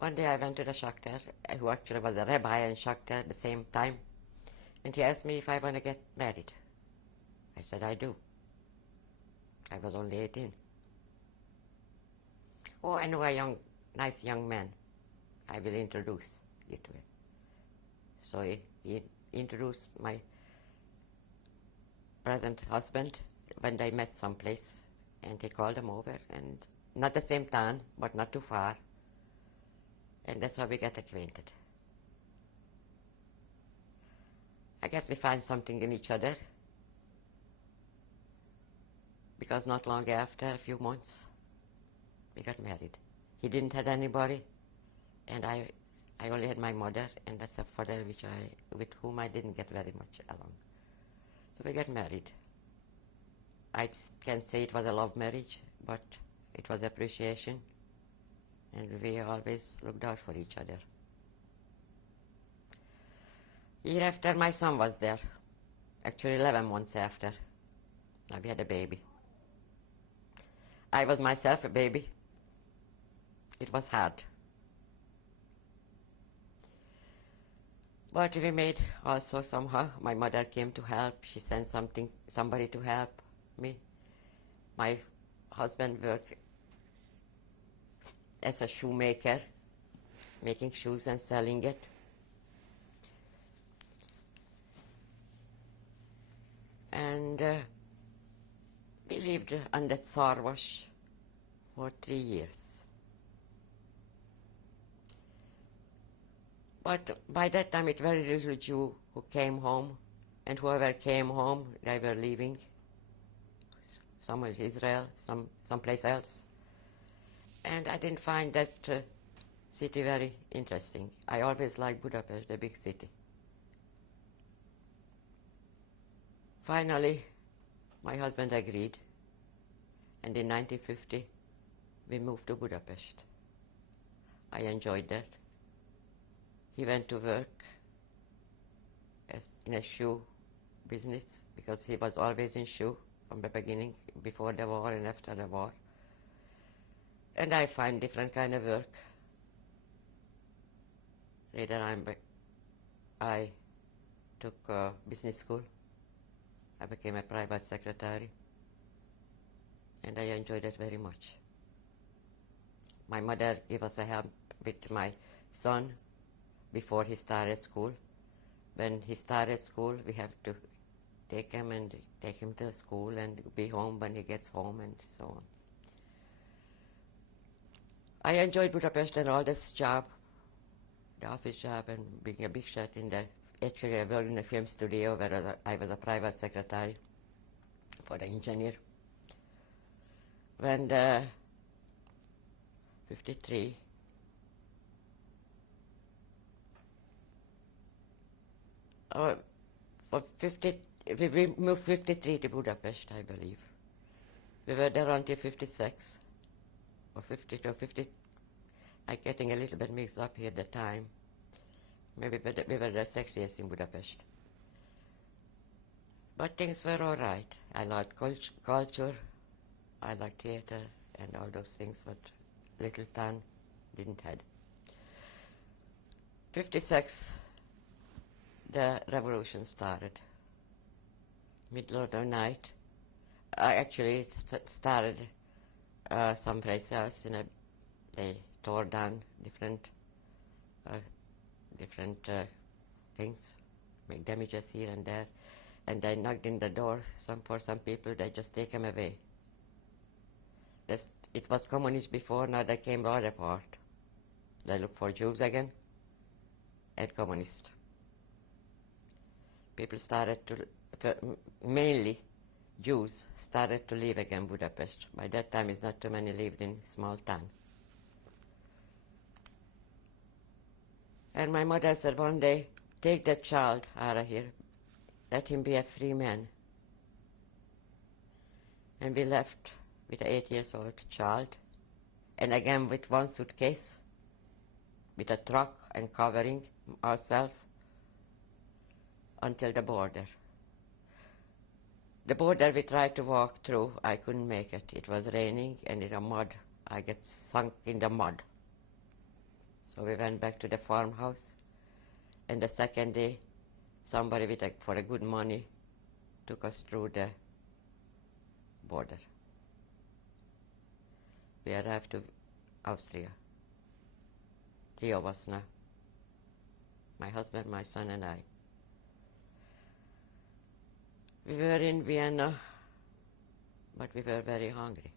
One day I went to the shachter, who actually was a rabbi and shachter at the same time, and he asked me if I want to get married. I said, I do. I was only 18. Oh, I know a nice young man. I will introduce you to him. So he introduced my present husband when they met someplace, and he called him over, and not the same town, but not too far. And that's how we got acquainted. I guess we find something in each other, because not long after, a few months, we got married. He didn't have anybody, and I only had my mother and a stepfather with whom I didn't get very much along. So we got married. I can't say it was a love marriage, but it was appreciation, and we always looked out for each other. Year after, my son was there, actually 11 months after. Now we had a baby. I was myself a baby. It was hard. But we made also somehow. My mother came to help. She sent somebody to help me. My husband worked as a shoemaker, making shoes and selling it. And we lived under Szarvas for 3 years. But by that time, it very little Jew who came home, and whoever came home, they were leaving. Some was Israel, someplace else. And I didn't find that city very interesting. I always liked Budapest, the big city. Finally, my husband agreed, and in 1950, we moved to Budapest. I enjoyed that. He went to work in a shoe business, because he was always in shoe from the beginning, before the war and after the war. And I find different kind of work. Later on, I took business school. I became a private secretary, and I enjoyed it very much. My mother gave us a help with my son before he started school. When he started school, we have to take him to school and be home when he gets home and so on. I enjoyed Budapest and all this job, the office job, and being a big shot actually I worked in a film studio where I was a private secretary for the engineer. When 53, we moved 53 to Budapest, I believe. We were there until 56, or 50 to 50. I'm getting a little bit mixed up here at the time. Maybe we were there 6 years in Budapest. But things were all right. I liked culture, I liked theater, and all those things what little town didn't have. 56, the revolution started. Middle of the night. I actually started someplace else. They tore down different things, make damages here and there, and they knocked in the door. For some people, they just take them away. It was communist before, now they came right apart. They look for Jews again and communists. People started to, mainly Jews, started to live again in Budapest. By that time, it's not too many lived in small town. And my mother said one day, take that child out of here, let him be a free man. And we left with an 8-year-old child, and again with one suitcase, with a truck and covering ourselves until the border. The border we tried to walk through, I couldn't make it. It was raining and in the mud. I get sunk in the mud. So we went back to the farmhouse, and the second day, somebody for a good money took us through the border. We arrived to Austria. 3 of us now. My husband, my son, and I. We were in Vienna, but we were very hungry.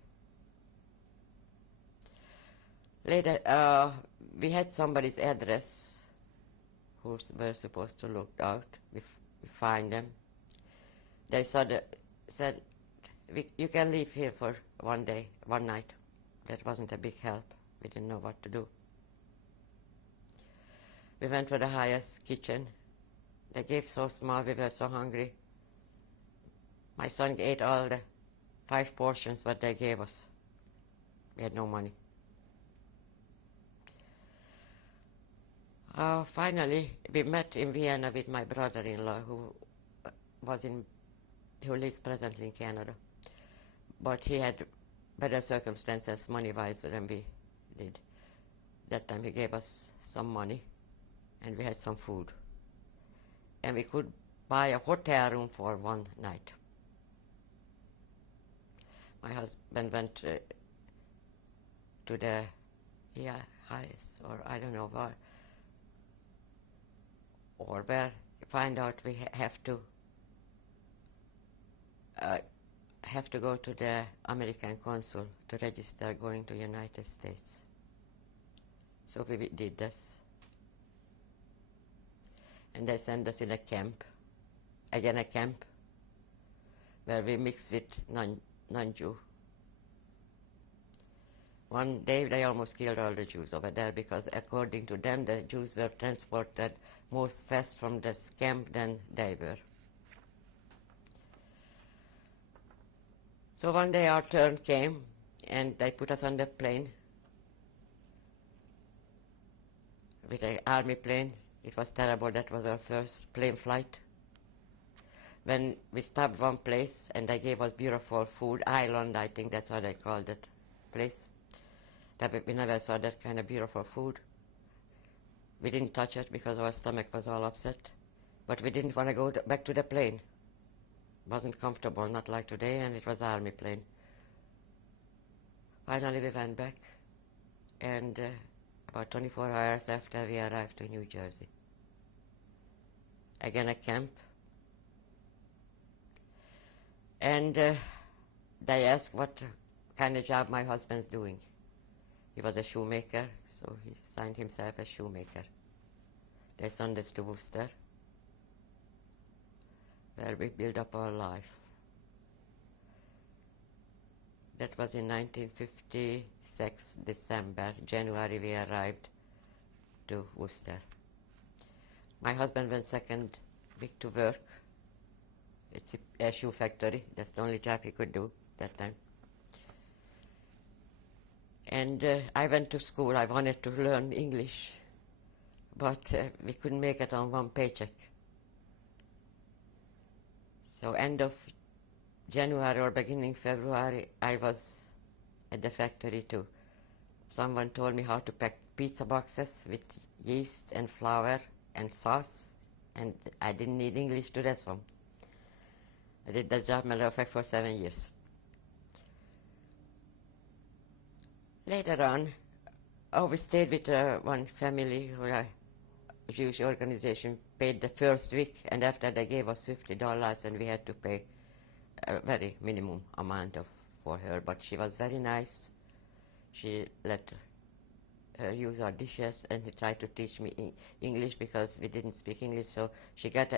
Later, we had somebody's address who were supposed to look out. We find them. They said, you can live here for one night. That wasn't a big help. We didn't know what to do. We went to the highest kitchen. They gave so small, we were so hungry. My son ate all the 5 portions what they gave us. We had no money. Finally, we met in Vienna with my brother-in-law who lives presently in Canada. But he had better circumstances money-wise than we did. That time he gave us some money and we had some food. And we could buy a hotel room for one night. My husband went to the highest, or I don't know where, find out we have to go to the American consul to register going to United States. So we did this. And they sent us in a camp, again a camp, where we mixed with non-Jew. One day they almost killed all the Jews over there because according to them the Jews were transported most fast from this camp than they were. So one day our turn came and they put us on the plane with an army plane. It was terrible. That was our first plane flight. When we stopped one place and they gave us beautiful food, island, I think that's how they called that place. We never saw that kind of beautiful food. We didn't touch it because our stomach was all upset. But we didn't want to go back to the plane. Wasn't comfortable, not like today, and it was army plane. Finally we went back, and about 24 hours after we arrived to New Jersey. Again a camp. And they asked what kind of job my husband's doing. He was a shoemaker, so he signed himself as shoemaker. They sent us to Worcester, where we built up our life. That was in 1956, December. January we arrived to Worcester. My husband went second week to work. It's a shoe factory. That's the only job he could do that time. And I went to school. I wanted to learn English, but we couldn't make it on one paycheck. So end of January or beginning February, I was at the factory too. Someone told me how to pack pizza boxes with yeast and flour and sauce, and I didn't need English to that one. I did that job, matter of fact, for 7 years. Later on, we stayed with one family who a Jewish organization paid the first week, and after they gave us $50 and we had to pay a very minimum amount of for her, but she was very nice. She let her use our dishes, and he tried to teach me English because we didn't speak English. So she got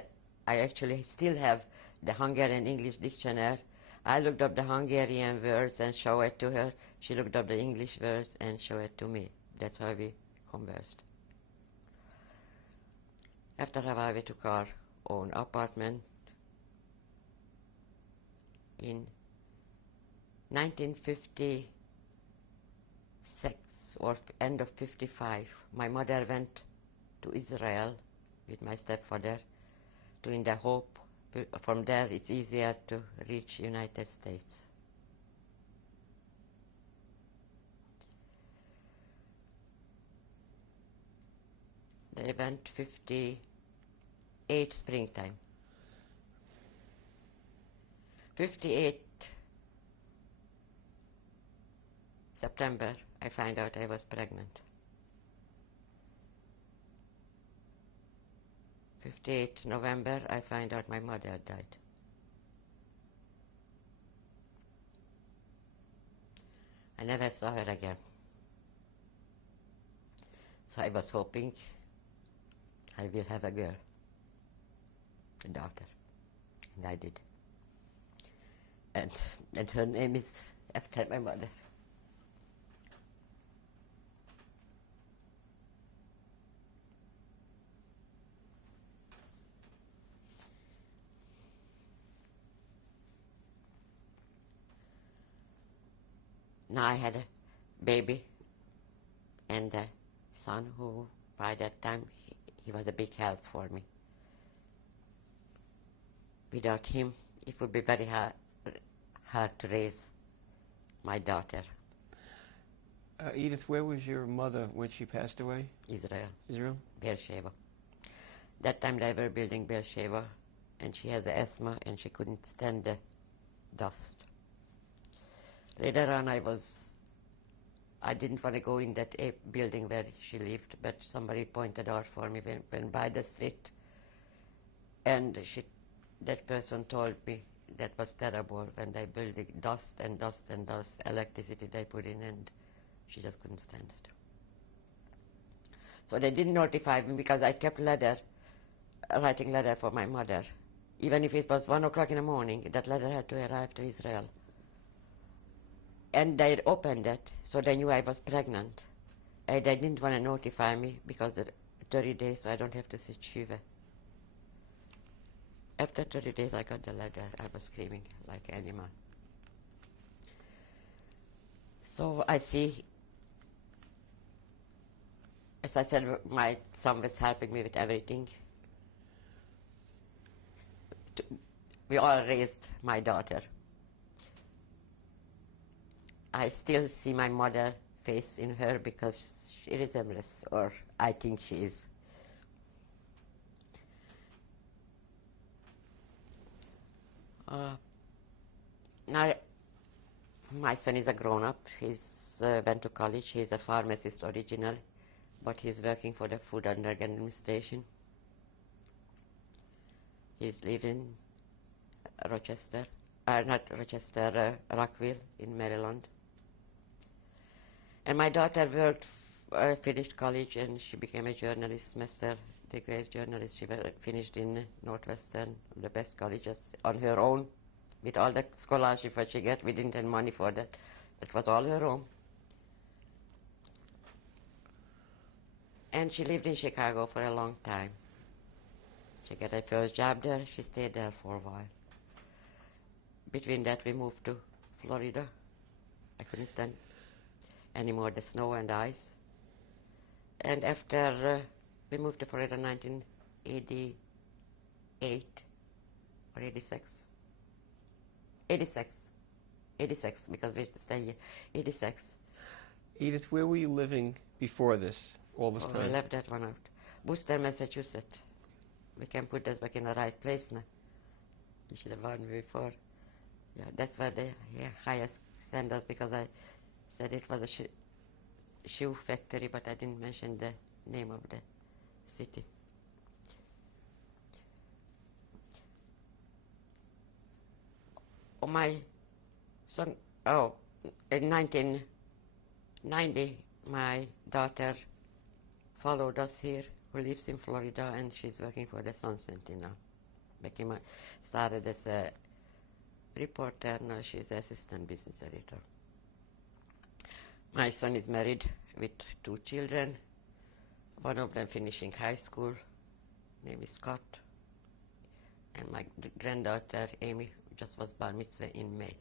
I actually still have the Hungarian English dictionary. I looked up the Hungarian words and showed it to her. She looked up the English words and showed it to me. That's how we conversed. After a while, we took our own apartment. In 1956 or end of 55, my mother went to Israel with my stepfather, in the hope from there it's easier to reach United States. They went 58 springtime. 58 September, I found out I was pregnant. 58 November, I find out my mother died. I never saw her again. So I was hoping I will have a girl, a daughter, and I did. And her name is after my mother. Now I had a baby and a son who, by that time, he was a big help for me. Without him, it would be very hard to raise my daughter. Edith, where was your mother when she passed away? Israel. Israel? Beersheba. That time they were building Beersheba, and she has asthma and she couldn't stand the dust. Later on, I didn't want to go in that building where she lived, but somebody pointed out for me when by the street, and that person told me that was terrible when they built dust and dust and dust, electricity they put in, and she just couldn't stand it. So they didn't notify me because I kept writing letter for my mother. Even if it was 1 o'clock in the morning, that letter had to arrive to Israel. And they opened it, so they knew I was pregnant. And they didn't want to notify me because the 30 days, so I don't have to sit shiva. After 30 days, I got the letter. I was screaming like an animal. So I see, as I said, my son was helping me with everything. We all raised my daughter. I still see my mother's face in her because she resembles, or I think she is. Now, my son is a grown-up. He's went to college. He's a pharmacist originally, but he's working for the Food and Drug Administration. He's living in Rockville in Maryland. And my daughter finished college, and she became a journalist, master degree journalist. She finished in Northwestern, the best colleges, on her own, with all the scholarship that she got. We didn't have money for that. That was all her own. And she lived in Chicago for a long time. She got her first job there. She stayed there for a while. Between that, we moved to Florida. I couldn't stand anymore the snow and ice. And after we moved to Florida in 1988 or 86. 86, because we stayed here. 86. Edith, where were you living before this, all this time? I left that one out. Worcester, Massachusetts. We can put this back in the right place now. You should have warned me before. Yeah, that's where the highest sent us, because I said it was a shoe factory, but I didn't mention the name of the city. My son Oh, in 1990, my daughter followed us here, who lives in Florida, and she's working for the Sun Sentinel. Started as a reporter, now she's assistant business editor. My son is married with 2 children, one of them finishing high school, name is Scott, and my granddaughter Amy just was bar mitzvah in May.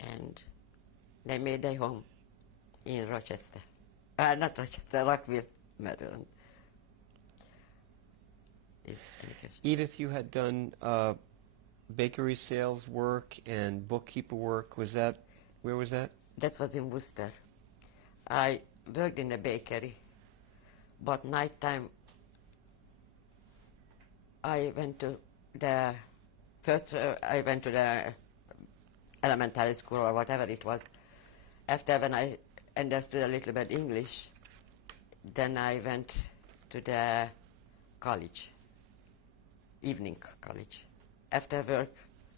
And they made their home in Rochester. Not Rochester, Rockville, Maryland. Edith, you had done bakery sales work and bookkeeper work. Where was that? That was in Worcester. I worked in a bakery, but nighttime I went to the elementary school or whatever it was. After, when I understood a little bit English, then I went to the college, evening college. After work,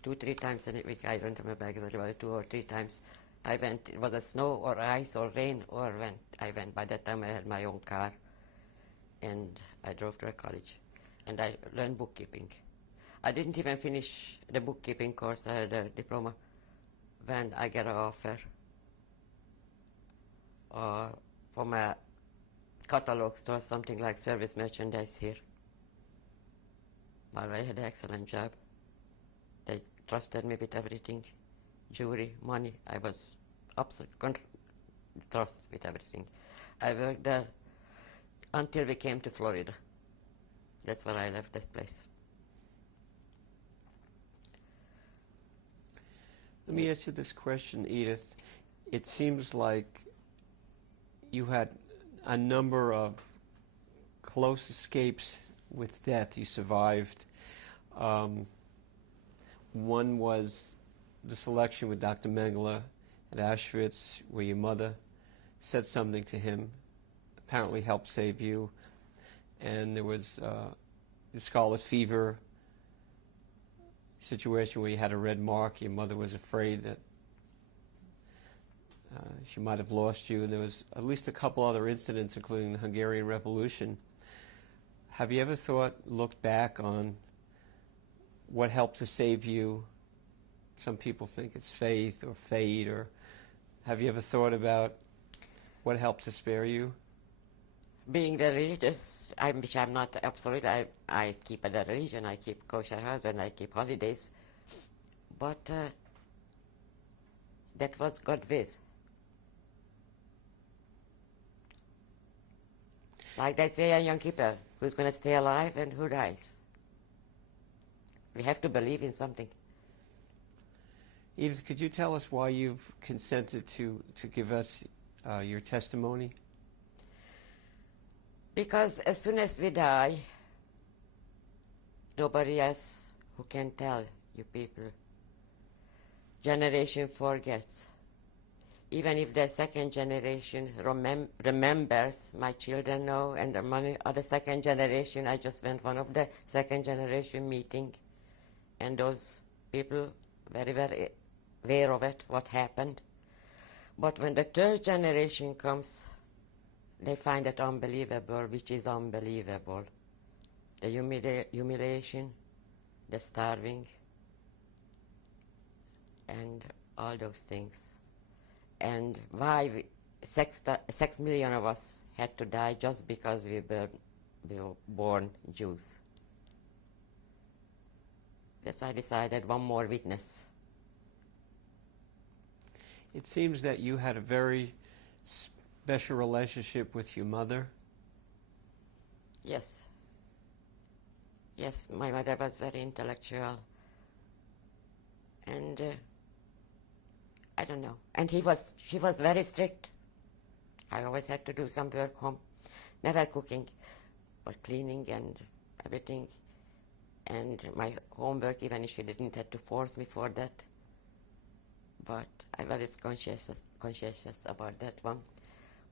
2-3 times a week, I don't remember exactly, but 2 or 3 times, I went. It was a snow or ice or rain, or I went. By that time I had my own car, and I drove to a college, and I learned bookkeeping. I didn't even finish the bookkeeping course. I had a diploma when I got an offer from a catalog store, something like service merchandise here. But I had an excellent job. They trusted me with everything, jewelry, money. I was absolutely trust with everything. I worked there until we came to Florida. That's when I left that place. Let me ask you this question, Edith. It seems like you had a number of close escapes with death. You survived. One was the selection with Dr. Mengele at Auschwitz, where your mother said something to him, apparently helped save you. And there was the scarlet fever situation where you had a red mark. Your mother was afraid that she might have lost you. And there was at least a couple other incidents, including the Hungarian Revolution. Have you ever looked back on what helped to save you? Some people think it's faith or fate, or have you ever thought about what helped to spare you? Being the religious, which I'm not absolute, I keep the religion, I keep kosher house and I keep holidays, but that was God with. Like they say on Yom Kippur, who's going to stay alive and who dies? We have to believe in something. Edith, could you tell us why you've consented to give us your testimony? Because as soon as we die, nobody else who can tell you people. Generation forgets. Even if the second generation remembers, my children know, and the other second generation, I just went one of the second generation meeting, and those people very, very aware of it, what happened. But when the third generation comes, they find it unbelievable, which is unbelievable. The humiliation, the starving, and all those things. And why 6 million of us had to die just because we were born Jews. That's why I decided one more witness. It seems that you had a very special relationship with your mother. Yes. Yes, my mother was very intellectual. And I don't know. And she was very strict. I always had to do some work home. Never cooking, but cleaning and everything. And my homework, even if she didn't have to force me for that. But I was conscientious about that one.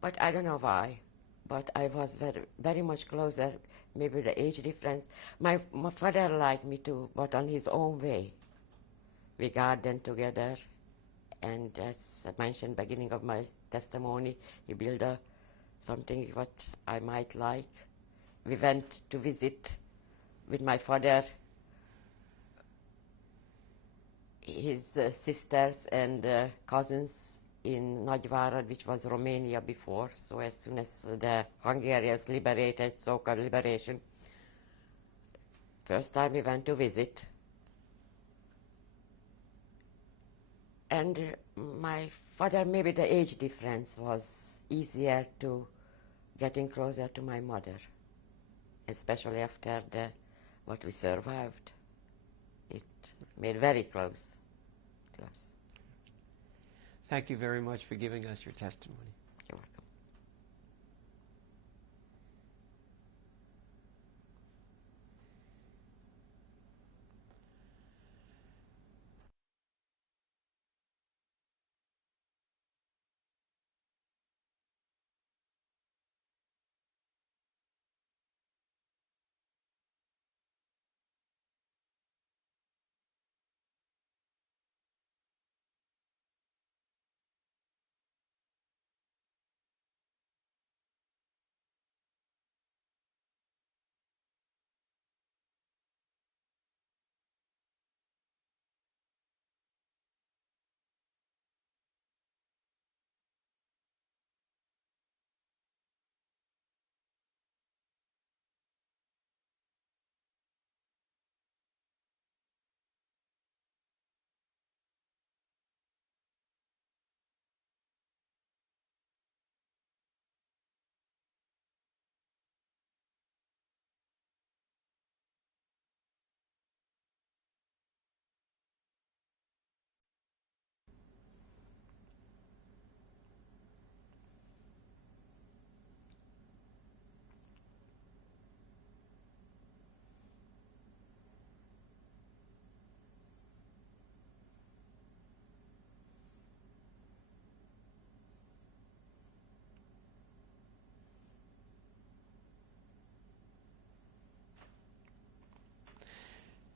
But I don't know why. But I was very, very much closer, maybe the age difference. My father liked me too, but on his own way. We gardened together, and as I mentioned beginning of my testimony, he built something what I might like. We went to visit with my father his sisters and cousins in Nagyvárad, which was Romania before. So as soon as the Hungarians liberated, so-called liberation, first time we went to visit. And my father, maybe the age difference was easier to getting closer to my mother, especially after what we survived. It made very close to us. Thank you very much for giving us your testimony. You're welcome.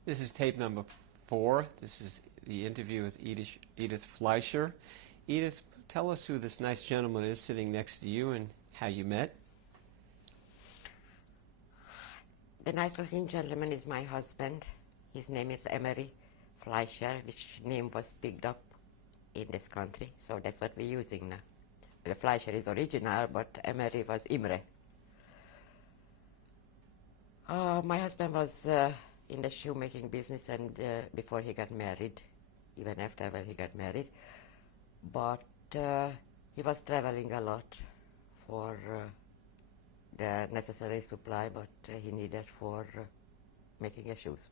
This is tape number 4. This is the interview with Edith Fleischer. Edith, tell us who this nice gentleman is sitting next to you and how you met. The nice-looking gentleman is my husband. His name is Emery Fleischer, which name was picked up in this country, so that's what we're using now. The Fleischer is original, but Emery was Imre. My husband was in the shoemaking business, and before he got married, even after when he got married, but he was traveling a lot for the necessary supply, but he needed for making his shoes.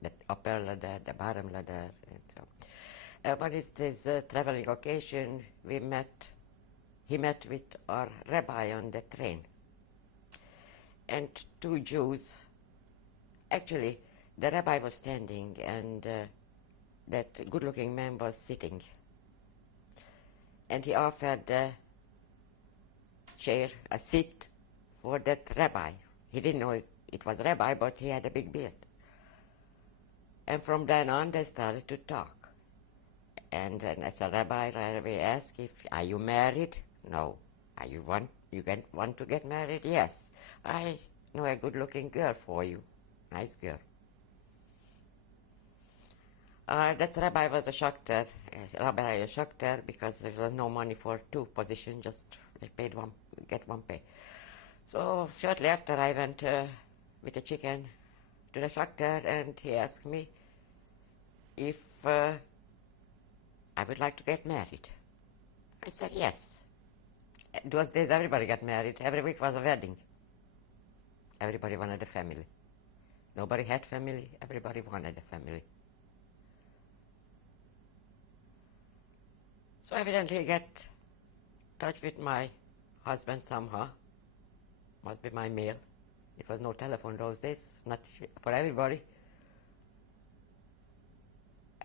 The upper ladder, the bottom ladder, and so. One is this traveling occasion, he met with our rabbi on the train. And 2 Jews, actually, the rabbi was standing and that good-looking man was sitting. And he offered a chair, a seat for that rabbi. He didn't know it was rabbi, but he had a big beard. And from then on, they started to talk. And then as a rabbi asked, are you married? No. You want to get married? Yes. I know a good-looking girl for you. Nice girl. That rabbi was a shocter. Rabbi a shocter because there was no money for 2 positions, just they paid one, get one pay. So shortly after I went with the chicken to the shocter, and he asked me if I would like to get married. I said yes. Those days everybody got married. Every week was a wedding. Everybody wanted a family. Nobody had family. Everybody wanted a family. So evidently I get in touch with my husband somehow. Must be my mail. It was no telephone those days, not for everybody.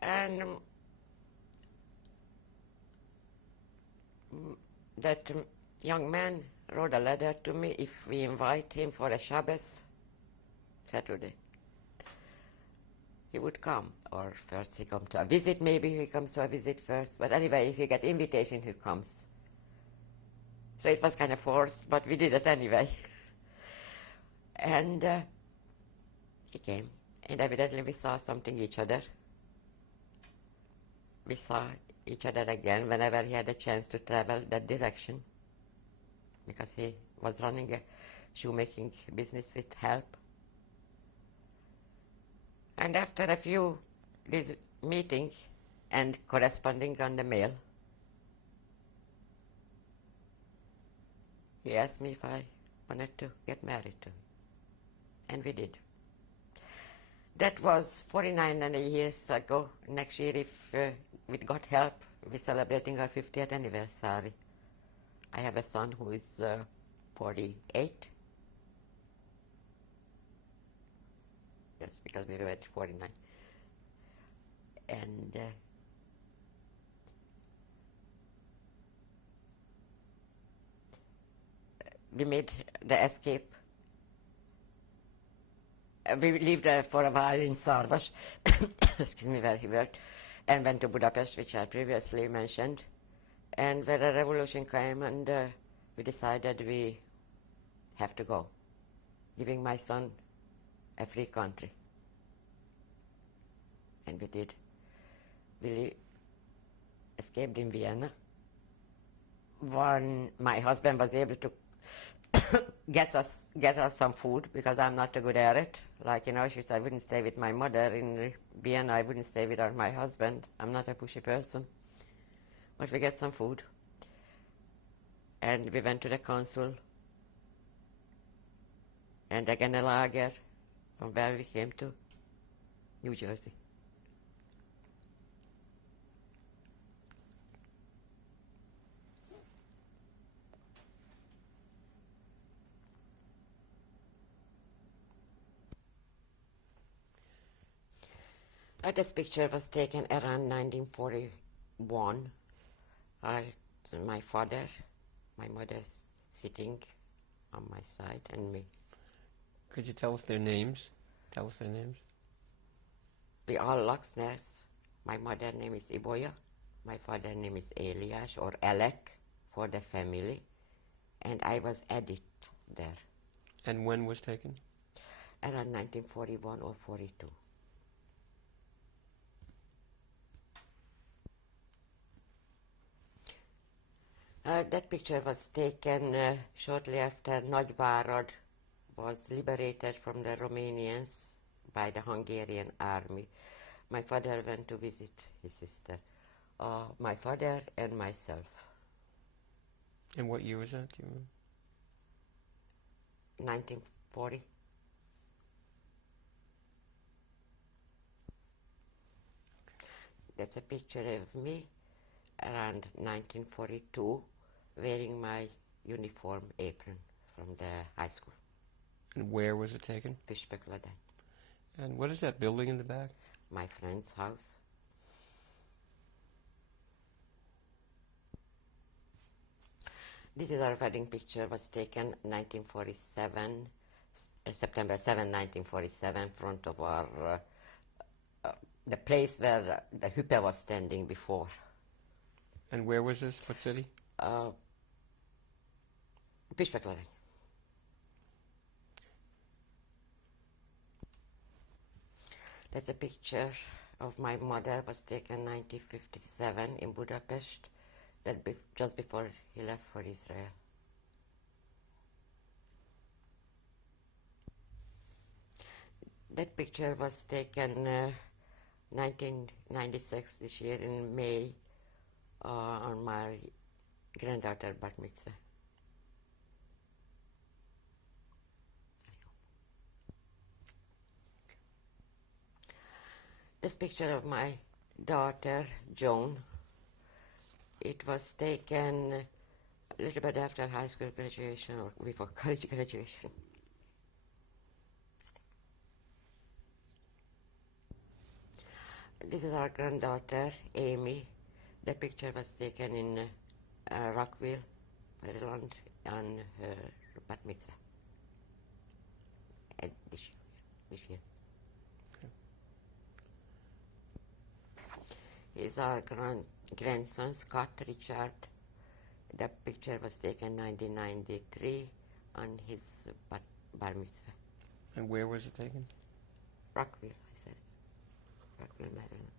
And that young man wrote a letter to me if we invite him for a Shabbos Saturday. he would come, or first he comes to a visit, maybe he comes to a visit first, but anyway, if you get invitation, he comes. So it was kind of forced, but we did it anyway. And he came, and evidently we saw something each other. We saw each other again whenever he had a chance to travel that direction, because he was running a shoemaking business with help. And after a few days meeting and corresponding on the mail, he asked me if I wanted to get married to him. And we did. That was 49 years ago. Next year, if with God help, we're celebrating our 50th anniversary. I have a son who is 48. Yes, because we were at 49. And we made the escape. We lived for a while in Szarvas, excuse me, where he worked, and went to Budapest, which I previously mentioned, and where the revolution came, and we decided we have to go, giving my son a free country. And we did. We escaped in Vienna. When my husband was able to get us some food, because I'm not good at it. Like, she said, I wouldn't stay with my mother in Vienna. I wouldn't stay without my husband. I'm not a pushy person. But we get some food. And we went to the consul. And again a lager, from where we came to New Jersey. This picture was taken around 1941. My father, my mother's sitting on my side, and me. Could you tell us their names? Tell us their names. We all Laxners. My mother's name is Iboya. My father's name is Elias, or Alec, for the family. And I was Edith there. And when was taken? Around 1941 or 42. That picture was taken shortly after Nagyvárad was liberated from the Romanians by the Hungarian army. My father went to visit his sister, my father and myself. And what year was that? Do you remember? 1940. That's a picture of me around 1942, wearing my uniform apron from the high school. And where was it taken? Püspökladán. And what is that building in the back? My friend's house. This is our wedding picture, was taken 1947, September 7, 1947, in front of our, the place where the Hüppe was standing before. And where was this? What city? Püspökladán. That's a picture of my mother, was taken 1957 in Budapest, just before he left for Israel. That picture was taken 1996, this year in May, on my granddaughter Bat Mitzvah. This picture of my daughter, Joan, it was taken a little bit after high school graduation or before college graduation. This is our granddaughter, Amy. The picture was taken in Rockville, Maryland, on her bat mitzvah. This year. Okay. He's our grandson, Scott Richard. The picture was taken 1993 on his bar mitzvah. And where was it taken? Rockville, I said. Rockville, Maryland.